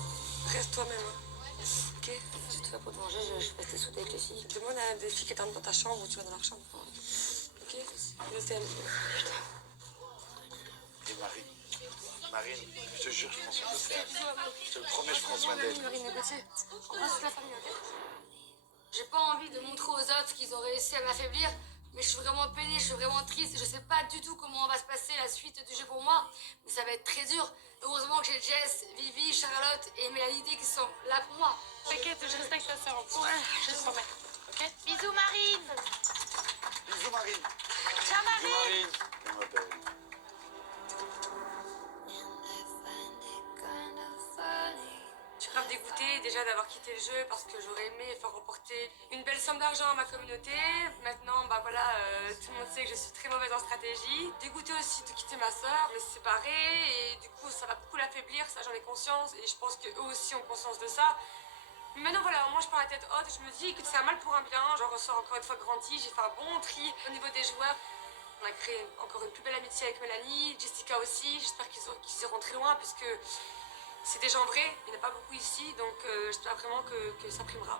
Reste toi-même. Hein. Ok? Si tu vas pas te manger, je vais te sauter avec les filles. Demande à des filles qui attendent dans ta chambre ou tu vas dans leur chambre. Ok? Je t'aime. Et Marine, je te jure, je prends soin d'Océane. Je te le promets, je prends soin d'elle. Marine et Gauthier, on reste toute la famille, ok? J'ai pas envie de montrer aux autres qu'ils ont réussi à m'affaiblir, mais je suis vraiment peinée, je suis vraiment triste. Je sais pas du tout comment va se passer la suite du jeu pour moi, mais ça va être très dur. Heureusement que j'ai Jess, Vivi, Charlotte et Mélanie qui sont là pour moi. T'inquiète, je respecte ta sœur en plus. Ouais, je te promets. Ok? Bisous Marine. Bisous Marine. Ciao Marie. Comment m'appelle? Je suis grave dégoûtée déjà d'avoir quitté le jeu parce que j'aurais aimé faire remporter une belle somme d'argent à ma communauté. Maintenant, bah voilà, tout le monde sait que je suis très mauvaise en stratégie. Dégoûtée aussi de quitter ma soeur, me séparer et du coup ça va beaucoup l'affaiblir, ça j'en ai conscience et je pense qu'eux aussi ont conscience de ça. Mais maintenant voilà, au moins je prends la tête haute et je me dis que c'est un mal pour un bien. J'en ressors encore une fois grandi, j'ai fait un bon tri au niveau des joueurs. On a créé encore une plus belle amitié avec Mélanie, Jessica aussi. J'espère qu'ils iront très loin puisque c'est des gens vrais, il n'y en a pas beaucoup ici, donc j'espère vraiment que ça primera.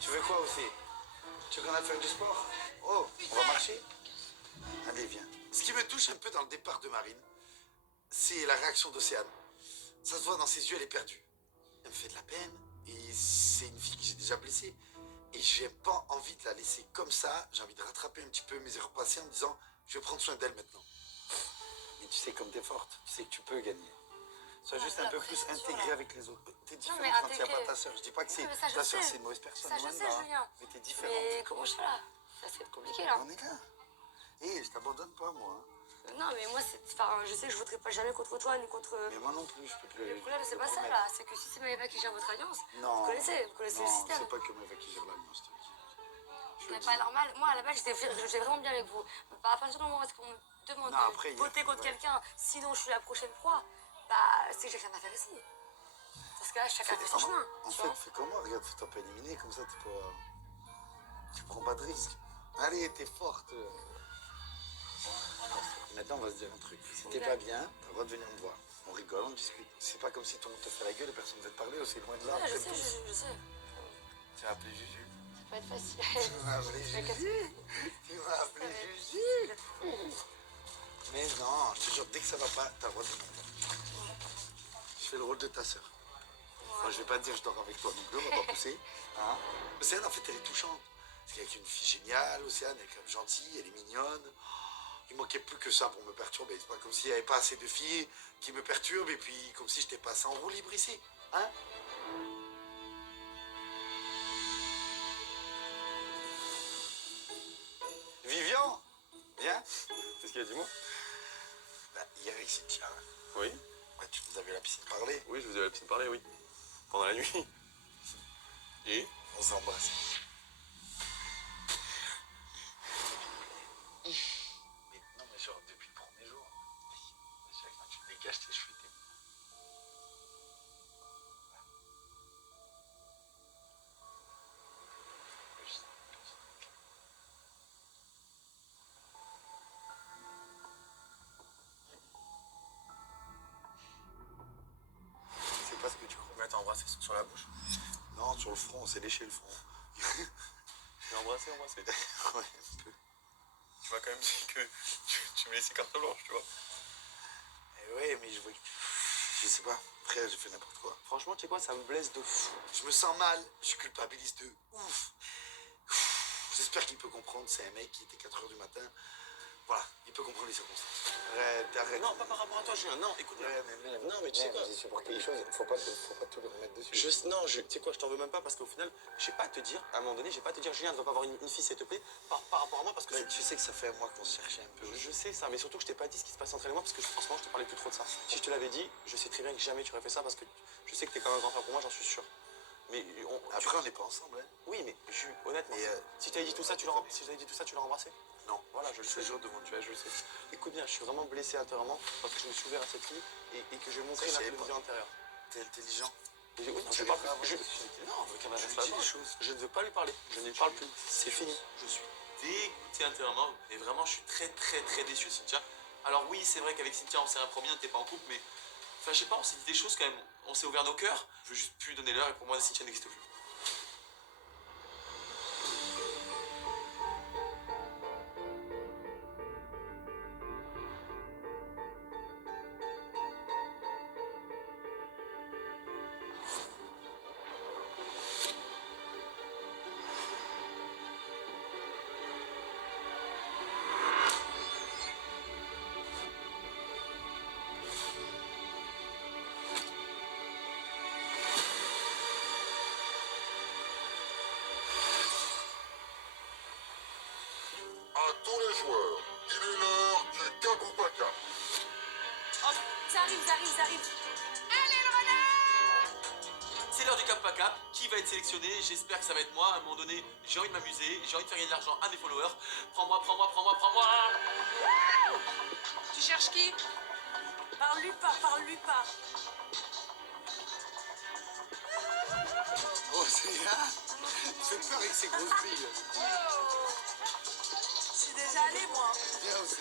Tu veux quoi aussi? Tu veux qu'on aille faire du sport? Oh, on va marcher? Allez, viens. Ce qui me touche un peu dans le départ de Marine, c'est la réaction d'Océane. Ça se voit dans ses yeux, elle est perdue. Elle me fait de la peine et c'est une fille que j'ai déjà blessée. Et j'ai pas envie de la laisser comme ça. J'ai envie de rattraper un petit peu mes erreurs passées en me disant je vais prendre soin d'elle maintenant. Mais tu sais comme t'es forte, tu sais que tu peux gagner. Sois juste un peu plus intégrée avec les autres. T'es différente mais quand il n'y a intégrée. pas ta soeur. Je dis pas que Oui, c'est mais ça, je ta soeur, sais. c'est une mauvaise personne. Ça, je loin de sais, là, hein. Julien. Mais t'es différente. Mais comment je fais là? Ça va être compliqué là. On est là. Et je t'abandonne pas moi. Hein. Non, mais moi, enfin, je sais que je voterai pas jamais contre toi ni contre. Mais moi non plus, je peux te le. Le problème, c'est te pas le ça promettre. là. C'est que si c'est Maëva qui gère votre alliance, Non. vous connaissez le système. C'est pas que Maëva qui gère l'alliance, je te le dis. Je peux mais pas normal. Moi, à la base, j'étais vraiment bien avec vous. Mais à partir du moment où est-ce qu'on me demande Non, après, de voter contre ouais. quelqu'un, sinon je suis la prochaine proie, bah, c'est que j'ai rien à faire ici. Parce que là, chacun fait son chemin. En tu fait, vois. fais comme moi, regarde, t'es pas éliminé, comme ça, t'es pas... Tu prends pas de risque. Allez, t'es forte. Maintenant, on va se dire un truc. Si t'es pas bien, t'as le droit de venir me voir. On rigole, on discute. C'est pas comme si tout le monde te fait la gueule et personne ne veut te parler, c'est loin de là. Ouais, on je fait sais, tous. je sais. Tu vas appeler Juju. Ça va être facile. Tu vas appeler Juju. Tu vas appeler Juju. Mais non, je te jure, dès que ça va pas, t'as le droit de venir me voir. Je fais le rôle de ta sœur. Moi, je vais pas te dire je dors avec toi non plus, on va pas pousser. Hein? Océane, en fait, elle est touchante. Parce qu'avec une fille géniale, Océane, elle est quand même gentille, elle est mignonne. Il manquait plus que ça pour me perturber. C'est pas comme s'il n'y avait pas assez de filles qui me perturbent et puis comme si j'étais passé en roue libre ici. Hein? Vivian, viens. Qu'est-ce qu'il y a, dis-moi? Bah, hier, avec Cynthia, Oui. bah, tu nous as vu à la piscine parler. Oui, je vous ai à la piscine parler, oui. Pendant la nuit. Et On s'embrasse. Mais non, mais genre depuis le premier jour. Chaque fois, tu me dégages tes cheveux. C'est pas ce que tu crois. Mais t'as embrassé sur la bouche? Non, sur le front, on s'est léché le front. J'ai embrassé. Ouais, un peu. Tu m'as quand même dit que tu me laissais carte blanche, tu vois. Eh ouais, mais je vois que... Je sais pas. Frère, j'ai fait n'importe quoi. Franchement, tu sais quoi, ça me blesse de fou. Je me sens mal. Je culpabilise de ouf. J'espère qu'il peut comprendre. C'est un mec qui était 4h du matin. Voilà, il peut comprendre les circonstances. Arrête. Non, pas par rapport à toi, Julien. Non, écoute. Non, mais tu sais quoi. C'est pour quelque chose. Faut pas tout le remettre dessus. Non, tu sais quoi, je t'en veux même pas parce qu'au final, j'ai pas à te dire, à un moment donné, j'ai pas à te dire, Julien, ne va pas avoir une fille, s'il te plaît, par rapport à moi, parce que Mais tu sais que ça fait un mois qu'on se cherchait un peu. je sais ça, mais surtout que je t'ai pas dit ce qui se passe entre elle et moi, parce que franchement, je te parlais plus trop de ça. Si je te l'avais dit, je sais très bien que jamais tu aurais fait ça, parce que je sais que t'es quand même un grand frère pour moi, j'en suis sûr. Mais Après, on n'est pas ensemble, hein. oui, mais honnêtement, Et, si je t'avais dit tout ça, tu l'aurais embrassé? Non. Voilà, je le sais. jure devant Dieu. Je le sais. Écoute bien, je suis vraiment blessé intérieurement parce que je me suis ouvert à cette fille et que j'ai montré Ça, ma je sais pas. vision intérieure. T'es intelligent. Oui, non, Tu je lui parle parles, plus. Non, mais qu'elle m'adresse pas la parole. Je ne veux pas lui parler. Je ne lui parle plus. C'est fini. Je suis dégoûté intérieurement, mais vraiment je suis très très très déçu, Cynthia. Alors oui, c'est vrai qu'avec Cynthia on s'est un premier, on n'était pas en couple, mais enfin je sais pas, on s'est dit des choses quand même, on s'est ouvert nos cœurs. Je veux juste plus donner l'heure et pour moi Cynthia n'existe plus. À tous les joueurs, il est l'heure du cap ou pas cap. Oh, ça arrive. C'est l'heure du cap pas cap, qui va être sélectionné, j'espère que ça va être moi, à un moment donné j'ai envie de m'amuser, j'ai envie de faire gagner de l'argent à mes followers. Prends-moi. Tu cherches qui? Parle-lui pas. Oh, c'est là. Tu fais peur avec ces grosses billes. Je suis déjà allée, moi. Viens aussi.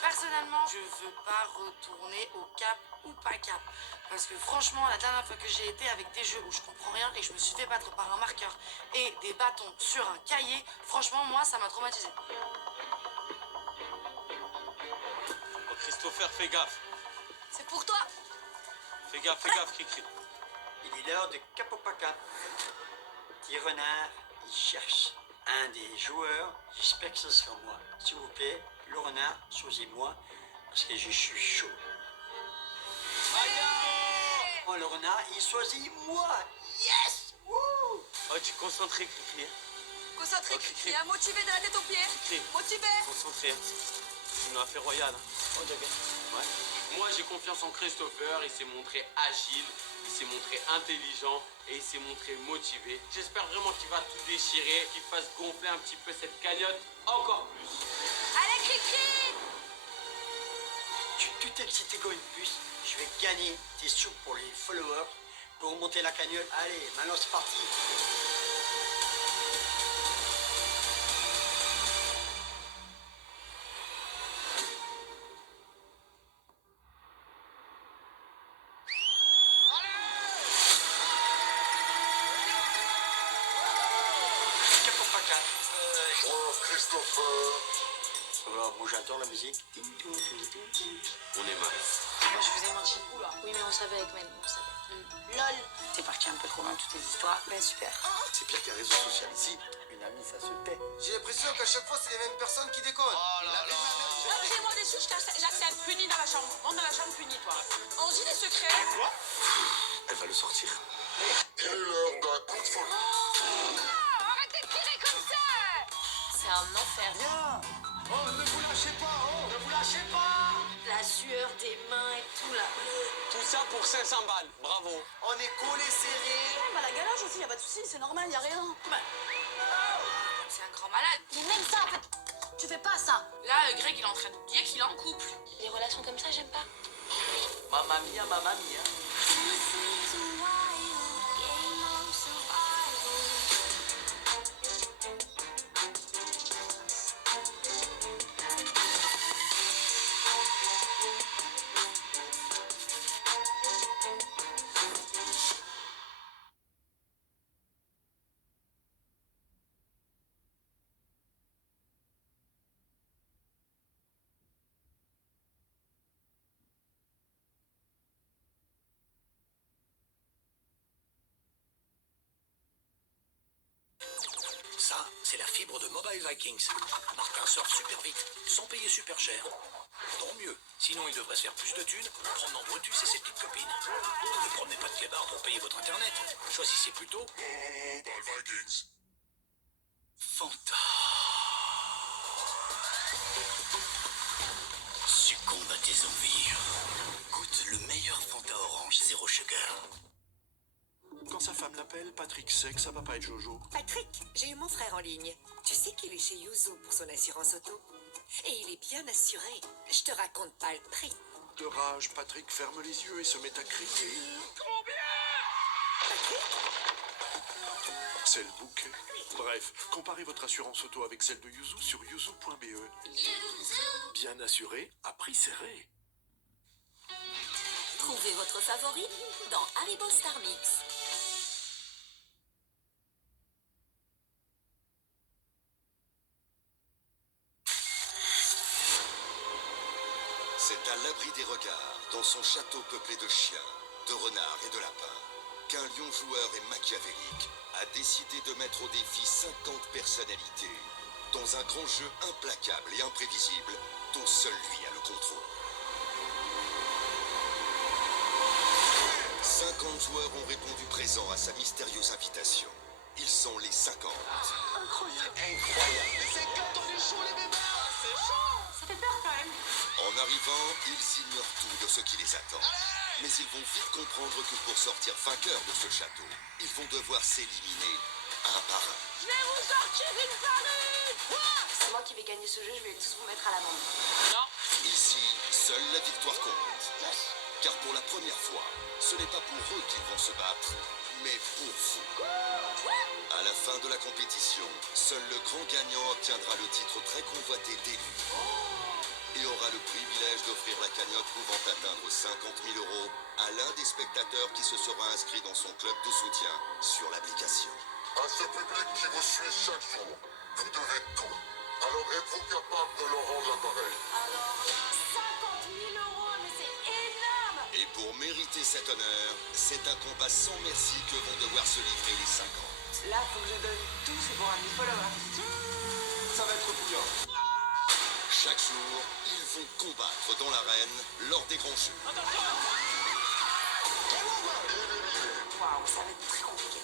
Personnellement, je veux pas retourner au cap ou pas cap. Parce que franchement, la dernière fois que j'ai été avec des jeux où je comprends rien et je me suis fait battre par un marqueur et des bâtons sur un cahier, franchement, moi, ça m'a traumatisé. Oh, Christopher, fais gaffe. C'est pour toi. Fais gaffe, Cricri. Il est l'heure de cap ou pas cap. Petit renard, il cherche un des joueurs. J'espère que ce sera moi. S'il vous plaît, le renard, choisissez-moi, parce que je suis chaud. Oh, le renard, il choisit moi. Yes! Wouh! Oh, tu es concentré, Cricri. Concentré, Oh, Cricri. bien motivé de la tête aux pieds. Cricri. Motivé. Concentré. C'est une affaire royale. Oh, ouais. Moi, j'ai confiance en Christopher. Il s'est montré agile, il s'est montré intelligent et il s'est montré motivé. J'espère vraiment qu'il va tout déchirer, qu'il fasse gonfler un petit peu cette cagnotte encore plus. Allez, Cricri! Tu t'es excité comme une puce. Je vais gagner tes sous pour les followers, pour monter la cagnotte. Allez, maintenant c'est parti. Joueur Christopher. Voilà, moi j'adore la musique. On est mal. Moi, je vous ai menti. Oula. Oui, mais on savait avec Mel, on savait. LOL. T'es parti un peu trop loin toutes tes histoires. Ben super. C'est pire qu'un réseau social ici. Une amie, ça se tait. J'ai l'impression qu'à chaque fois, c'est les mêmes personnes qui déconnent. Appelez-moi des sous, j'accepte. Puni dans la chambre. Monte dans la chambre, puni, toi. On dit des secrets. Quoi? Elle va le sortir. Il est l'heure d'un coup de folie. Arrêtez de tirer comme ça! C'est un enfer. Viens. Oh, ne vous lâchez pas, oh, ne vous lâchez pas. La sueur des mains et tout là. Tout ça pour 500 balles. Bravo. On est collés serrés. Bah, la galage aussi, y'a pas de soucis, c'est normal, y'a rien. C'est un grand malade. Mais même ça, en fait, tu fais pas ça. Là, Greg, il est en train de dire qu'il est en couple. Les relations comme ça, j'aime pas. Mamma mia, mamma mia. Ça, c'est la fibre de Mobile Vikings. Martin surfe super vite, sans payer super cher. Tant mieux, sinon il devrait se faire plus de thunes en promenant Brutus et ses petites copines. Ne promenez pas de clébard pour payer votre internet. Choisissez plutôt Mobile Vikings. Fanta. Succombe à tes envies. Goûte le meilleur Fanta orange zéro sugar. Quand sa femme l'appelle, Patrick sait que ça va pas être Jojo. Patrick, j'ai eu mon frère en ligne. Tu sais qu'il est chez Yuzu pour son assurance auto. Et il est bien assuré. Je te raconte pas le prix. De rage, Patrick ferme les yeux et se met à crier. C'est le bouquet. Bref, comparez votre assurance auto avec celle de Yuzu sur yuzu.be. Bien assuré, à prix serré. Trouvez votre favori dans Haribo Star Mix. C'est à l'abri des regards, dans son château peuplé de chiens, de renards et de lapins, qu'un lion joueur et machiavélique a décidé de mettre au défi 50 personnalités, dans un grand jeu implacable et imprévisible, dont seul lui a le contrôle. 50 joueurs ont répondu présent à sa mystérieuse invitation. Ils sont les 50. Incroyable. Les 50 ont du chaud, les bébés. C'est chaud. Ça fait peur quand même. En arrivant, ils ignorent tout de ce qui les attend. Mais ils vont vite comprendre que pour sortir vainqueurs de ce château, ils vont devoir s'éliminer un par un. Je vais vous sortir une farine! C'est moi qui vais gagner ce jeu, je vais tous vous mettre à l'amende. Ici, seule la victoire compte. Car pour la première fois, ce n'est pas pour eux qu'ils vont se battre, mais pour vous. À la fin de la compétition, seul le grand gagnant obtiendra le titre très convoité d'élu. Et aura le privilège d'offrir la cagnotte pouvant atteindre 50 000 € à l'un des spectateurs qui se sera inscrit dans son club de soutien sur l'application. À ce public qui vous suit chaque jour, vous devez tout. Alors êtes-vous capable de leur rendre l'appareil? Alors là, 50 000 €, mais c'est énorme! Et pour mériter cet honneur, c'est un combat sans merci que vont devoir se livrer les 50. Là, faut que je donne tout, c'est pour un des followers. Ça va être bouillant. Chaque jour, ils vont combattre dans l'arène lors des grands jeux. Waouh, ça va être très compliqué.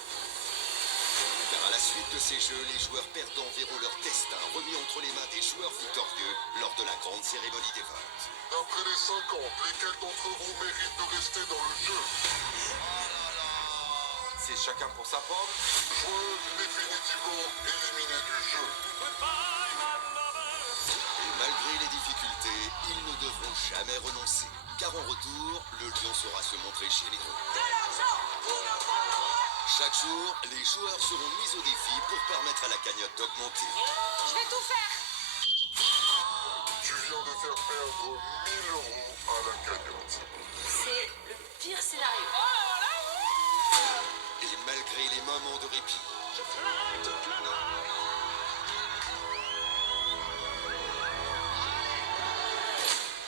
Car à la suite de ces jeux, les joueurs perdants verront leur destin remis entre les mains des joueurs victorieux lors de la grande cérémonie des votes. D'après les 50, lesquels d'entre vous méritent de rester dans le jeu? C'est chacun pour sa pomme. Joueur définitivement éliminé du jeu. Et malgré les difficultés, ils ne devront jamais renoncer. Car en retour, le lion saura se montrer généreux. De l'argent pour nos followers. Chaque jour, les joueurs seront mis au défi pour permettre à la cagnotte d'augmenter. Je vais tout faire. Tu viens de faire perdre 1000 euros à la cagnotte. C'est le pire scénario. Et malgré les moments de répit,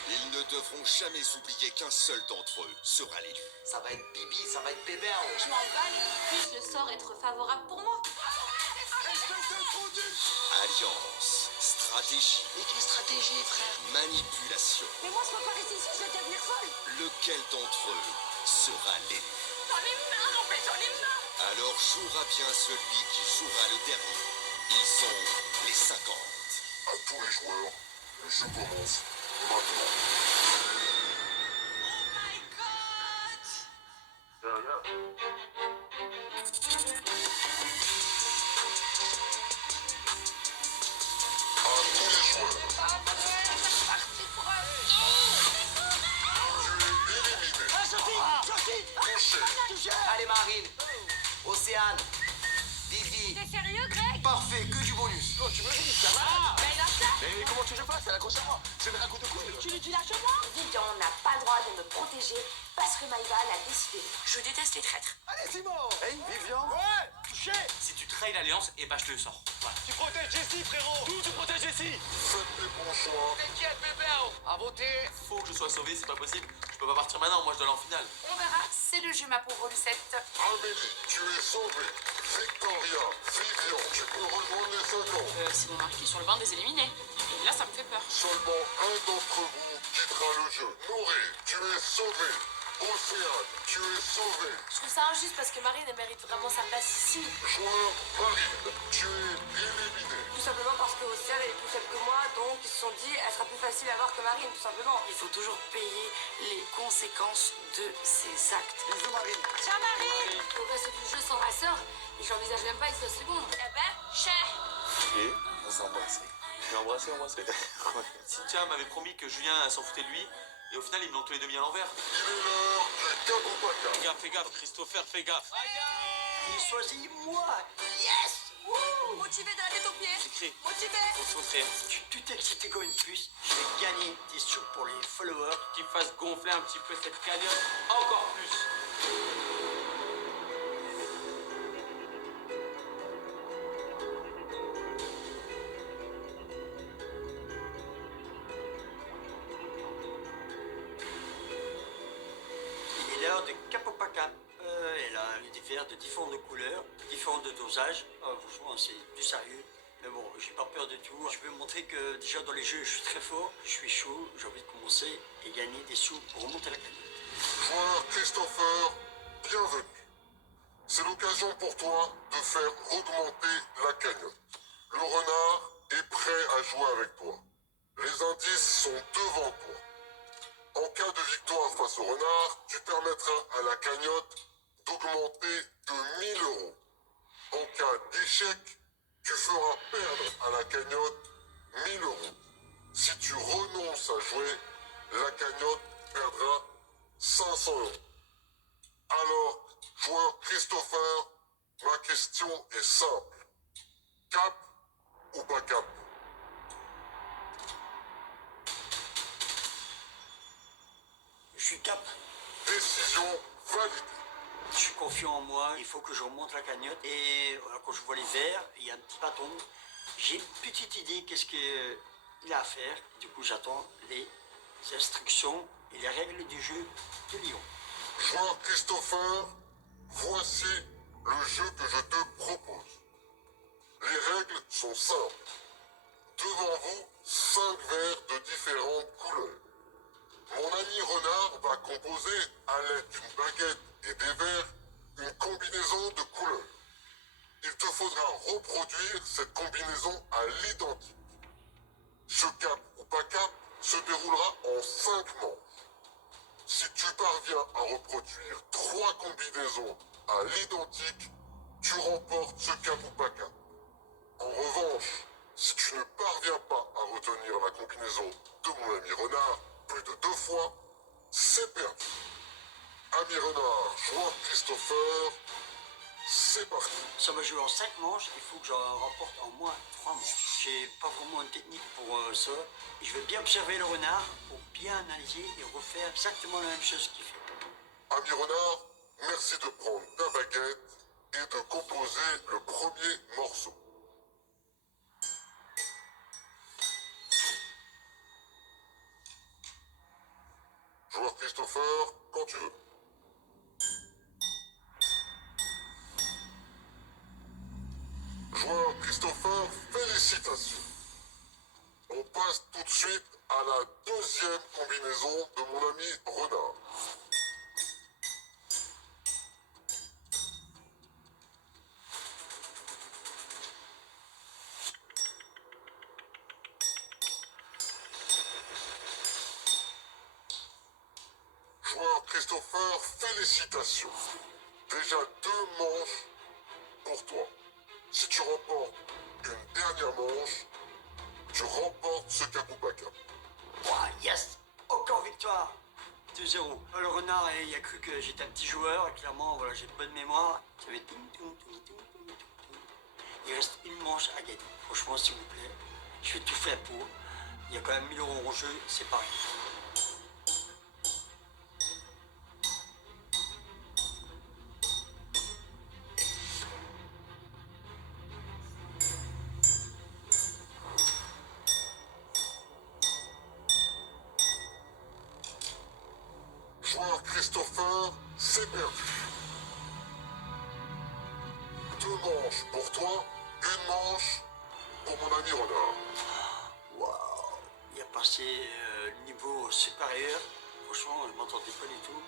ils ne devront jamais oublier qu'un seul d'entre eux sera l'élu. Ça va être Bibi, ça va être Bébert. Je m'en bats les couilles, le sort être favorable pour moi. Alliance, stratégie, Mais quelle stratégie, frère? manipulation. Mais moi, je peux pas rester ici, je vais devenir folle. Lequel d'entre eux sera l'élu? J'en ai marre, en fait, j'en ai marre. Alors jouera bien celui qui jouera le dernier. Ils sont les 50. À tous les joueurs, le jeu commence maintenant. Allez, Marine. Océane. Vivi. T'es sérieux, Greg? Parfait, que du bonus. Oh, tu me dis, ça va? Mais lâche ça. Mais comment tu veux que je fasse? Elle accroche à moi. Je vais un coup de coude. Tu lui dis lâche-moi. Vivian n'a pas le droit de me protéger parce que Maïva l'a décidé. Je déteste les traîtres. Allez, Simon. Hey, Vivian. Ouais, touché. Si tu trahis l'alliance, et bah je te le sors. Voilà. Tu protèges Jessie, frérot. Tu protèges Jessie. Faites les bons choix. T'inquiète, bébé. À voter. Faut que je sois sauvé, c'est pas possible. Je peux pas partir maintenant, moi je dois aller en finale. On verra. C'est le jeu, ma pauvre Lucette. Amélie, tu es sauvée. Victoria, Vivian, tu peux rejoindre les 50. C'est mon mari qui est sur le banc des éliminés. Et là, ça me fait peur. Seulement un d'entre vous quittera le jeu. Nouré, tu es sauvé. Océane, tu es sauvé. Je trouve ça injuste parce que Marine, elle mérite vraiment sa place ici. Joueur Marine, tu es éliminé. Tout simplement parce que Océane elle est plus faible que moi, donc ils se sont dit elle sera plus facile à voir que Marine, tout simplement. Il faut toujours payer les conséquences de ses actes. Bisous, Marine. Ciao, Marie. Au reste du jeu sans ma sœur, et j'envisage même pas une seule seconde. Eh ben, cher. Et on s'est embrassé. J'ai embrassé. Cynthia m'avait promis que Julien s'en foutait de lui. Et au final, ils me l'ont tous les deux mis à l'envers. Il est l'heure du Kaboubaca. Fais gaffe, Christopher, fais gaffe. Il choisit moi. Yes. Wouh. Motivé de la tête aux pieds. J'écris. Motivé. Faut se montrer. Tu t'es excité comme une puce. Je vais gagner des sous pour les followers. Qu'il fasse gonfler un petit peu cette cagnotte encore plus. Il est l'heure de Capopacap. Elle a des verres de différentes couleurs, différents dosages. Franchement, c'est du sérieux. Mais bon, j'ai pas peur de tout. Je veux montrer que déjà dans les jeux, je suis très fort. Je suis chaud, j'ai envie de commencer et gagner des sous pour remonter la cagnotte. Joueur Christopher, bienvenue. C'est l'occasion pour toi de faire augmenter la cagnotte. Le renard est prêt à jouer avec toi. Les indices sont devant toi. En cas de victoire face au renard, tu permettras à la cagnotte d'augmenter de 1000 euros. En cas d'échec, tu feras perdre à la cagnotte 1000 euros. Si tu renonces à jouer, la cagnotte perdra 500 euros. Alors, joueur Christopher, ma question est simple. Cap ou pas cap? Je suis cap. Décision validée. Je suis confiant en moi, il faut que je remonte la cagnotte. Et voilà, quand je vois les verres, il y a un petit bâton. J'ai une petite idée qu'est-ce qu'il a à faire. Du coup, j'attends les instructions et les règles du jeu de Lyon. Joueur Christopher, voici le jeu que je te propose. Les règles sont simples. Devant vous, 5 verres de différentes couleurs. Mon ami renard va composer à l'aide d'une baguette et des verres une combinaison de couleurs. Il te faudra reproduire cette combinaison à l'identique. Ce cap ou pas cap se déroulera en 5 manches. Si tu parviens à reproduire 3 combinaisons à l'identique, tu remportes ce Kapupaka. En revanche, si tu ne parviens pas à retenir la combinaison de mon ami Renard plus de 2 fois, c'est perdu. Ami Renard, joueur Christopher, c'est parti. Ça va jouer en 5 manches, il faut que j'en remporte en moins 3 manches. J'ai pas vraiment une technique pour ça. Et je vais bien observer le renard pour bien analyser et refaire exactement la même chose qu'il fait. Ami Renard, merci de prendre ta baguette et de composer le premier morceau. Joueur Christopher, quand tu veux. Joueur Christopher, félicitations. On passe tout de suite à la deuxième combinaison de mon ami Renard. Joueur Christopher, félicitations. Déjà 2 manches pour toi. Si tu remportes une dernière manche, tu remportes ce Kapupaka. Ouah, yes! Encore victoire! 2-0. Le renard, il a cru que j'étais un petit joueur, et clairement, voilà, j'ai pas de mémoire. Ça va être ting, ting, ting, ting, ting, ting, ting. Il reste une manche à gagner. Franchement, s'il vous plaît, je vais tout faire pour. Il y a quand même 1000 € en jeu, c'est pareil. Joueur Christopher, c'est perdu. 2 manches pour toi, 1 manche pour mon ami Renard. Waouh! Il a passé le niveau supérieur. Franchement, je ne m'entendais pas du tout.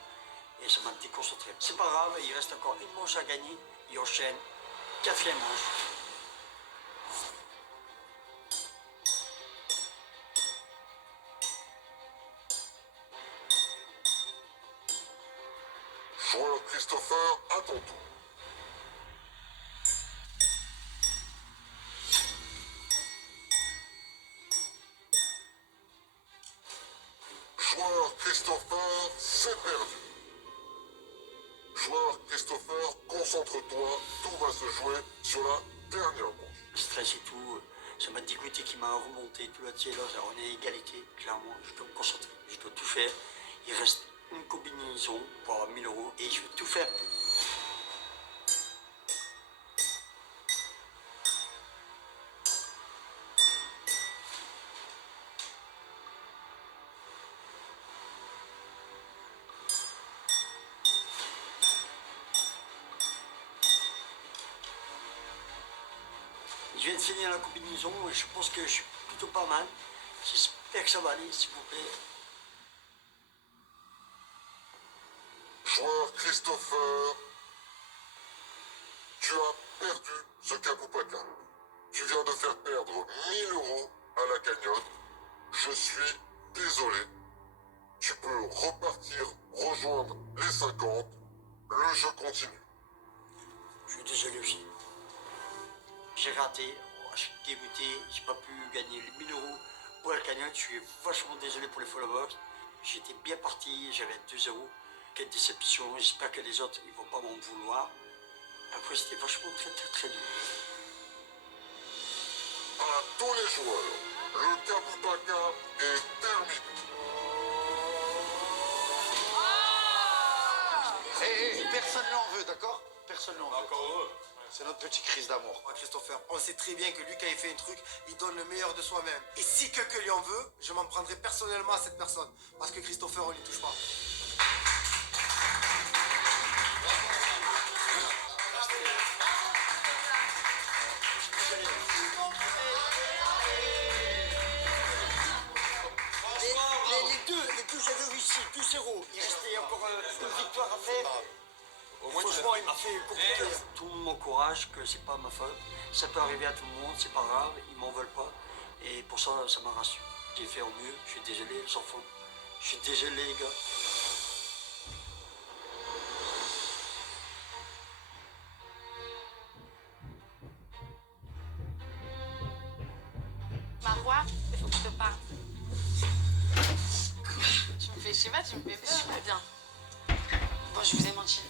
Et ça m'a déconcentré. C'est pas grave, il reste encore une manche à gagner. Il enchaîne. 4e manche. Joueur Christopher, à ton tour. Joueur Christopher, c'est perdu. Joueur Christopher, concentre-toi, tout va se jouer sur la dernière manche. Le stress et tout, ça m'a dégoûté qui m'a remonté tout là-dessus. Là, on est égalité, clairement. Je dois me concentrer, je dois tout faire. Il reste une combinaison pour avoir 1000 € et je vais tout faire. Je viens de finir la combinaison et je pense que je suis plutôt pas mal. J'espère que ça va aller, s'il vous plaît. Joueur Christopher, tu as perdu ce Kapupaka. Tu viens de faire perdre 1000 € à la cagnotte. Je suis désolé. Tu peux repartir, rejoindre les 50. Le jeu continue. Je suis désolé aussi. J'ai raté, je suis dégoûté, j'ai pas pu gagner les 1000 € pour la cagnotte. Je suis vachement désolé pour les followers. J'étais bien parti, j'avais 2 €. Quelle déception, j'espère que les autres ils vont pas m'en vouloir. Après c'était vachement très dur. À tous les joueurs, le Kapupaka est terminé. Hé, personne n'en veut, d'accord? Personne n'en veut. Encore eux. C'est notre petite crise d'amour. Christopher, on sait très bien que lui, quand il fait un truc, il donne le meilleur de soi-même. Et si quelqu'un lui en veut, je m'en prendrai personnellement à cette personne. Parce que Christopher, on lui touche pas. Les deux j'avais réussi, 2-0. Il restait encore une victoire à faire. Franchement, il m'a fait compliqué. Tout le monde m'encourage que c'est pas ma faute. Ça peut arriver à tout le monde, c'est pas grave, ils m'en veulent pas. Et pour ça, ça m'a rassuré. J'ai fait au mieux, je suis désolé, les enfants. Je suis désolé, les gars. Marois, il faut que je te parle. Tu me fais, je sais pas, tu me fais peur. Super bien. Bon, je vous ai menti.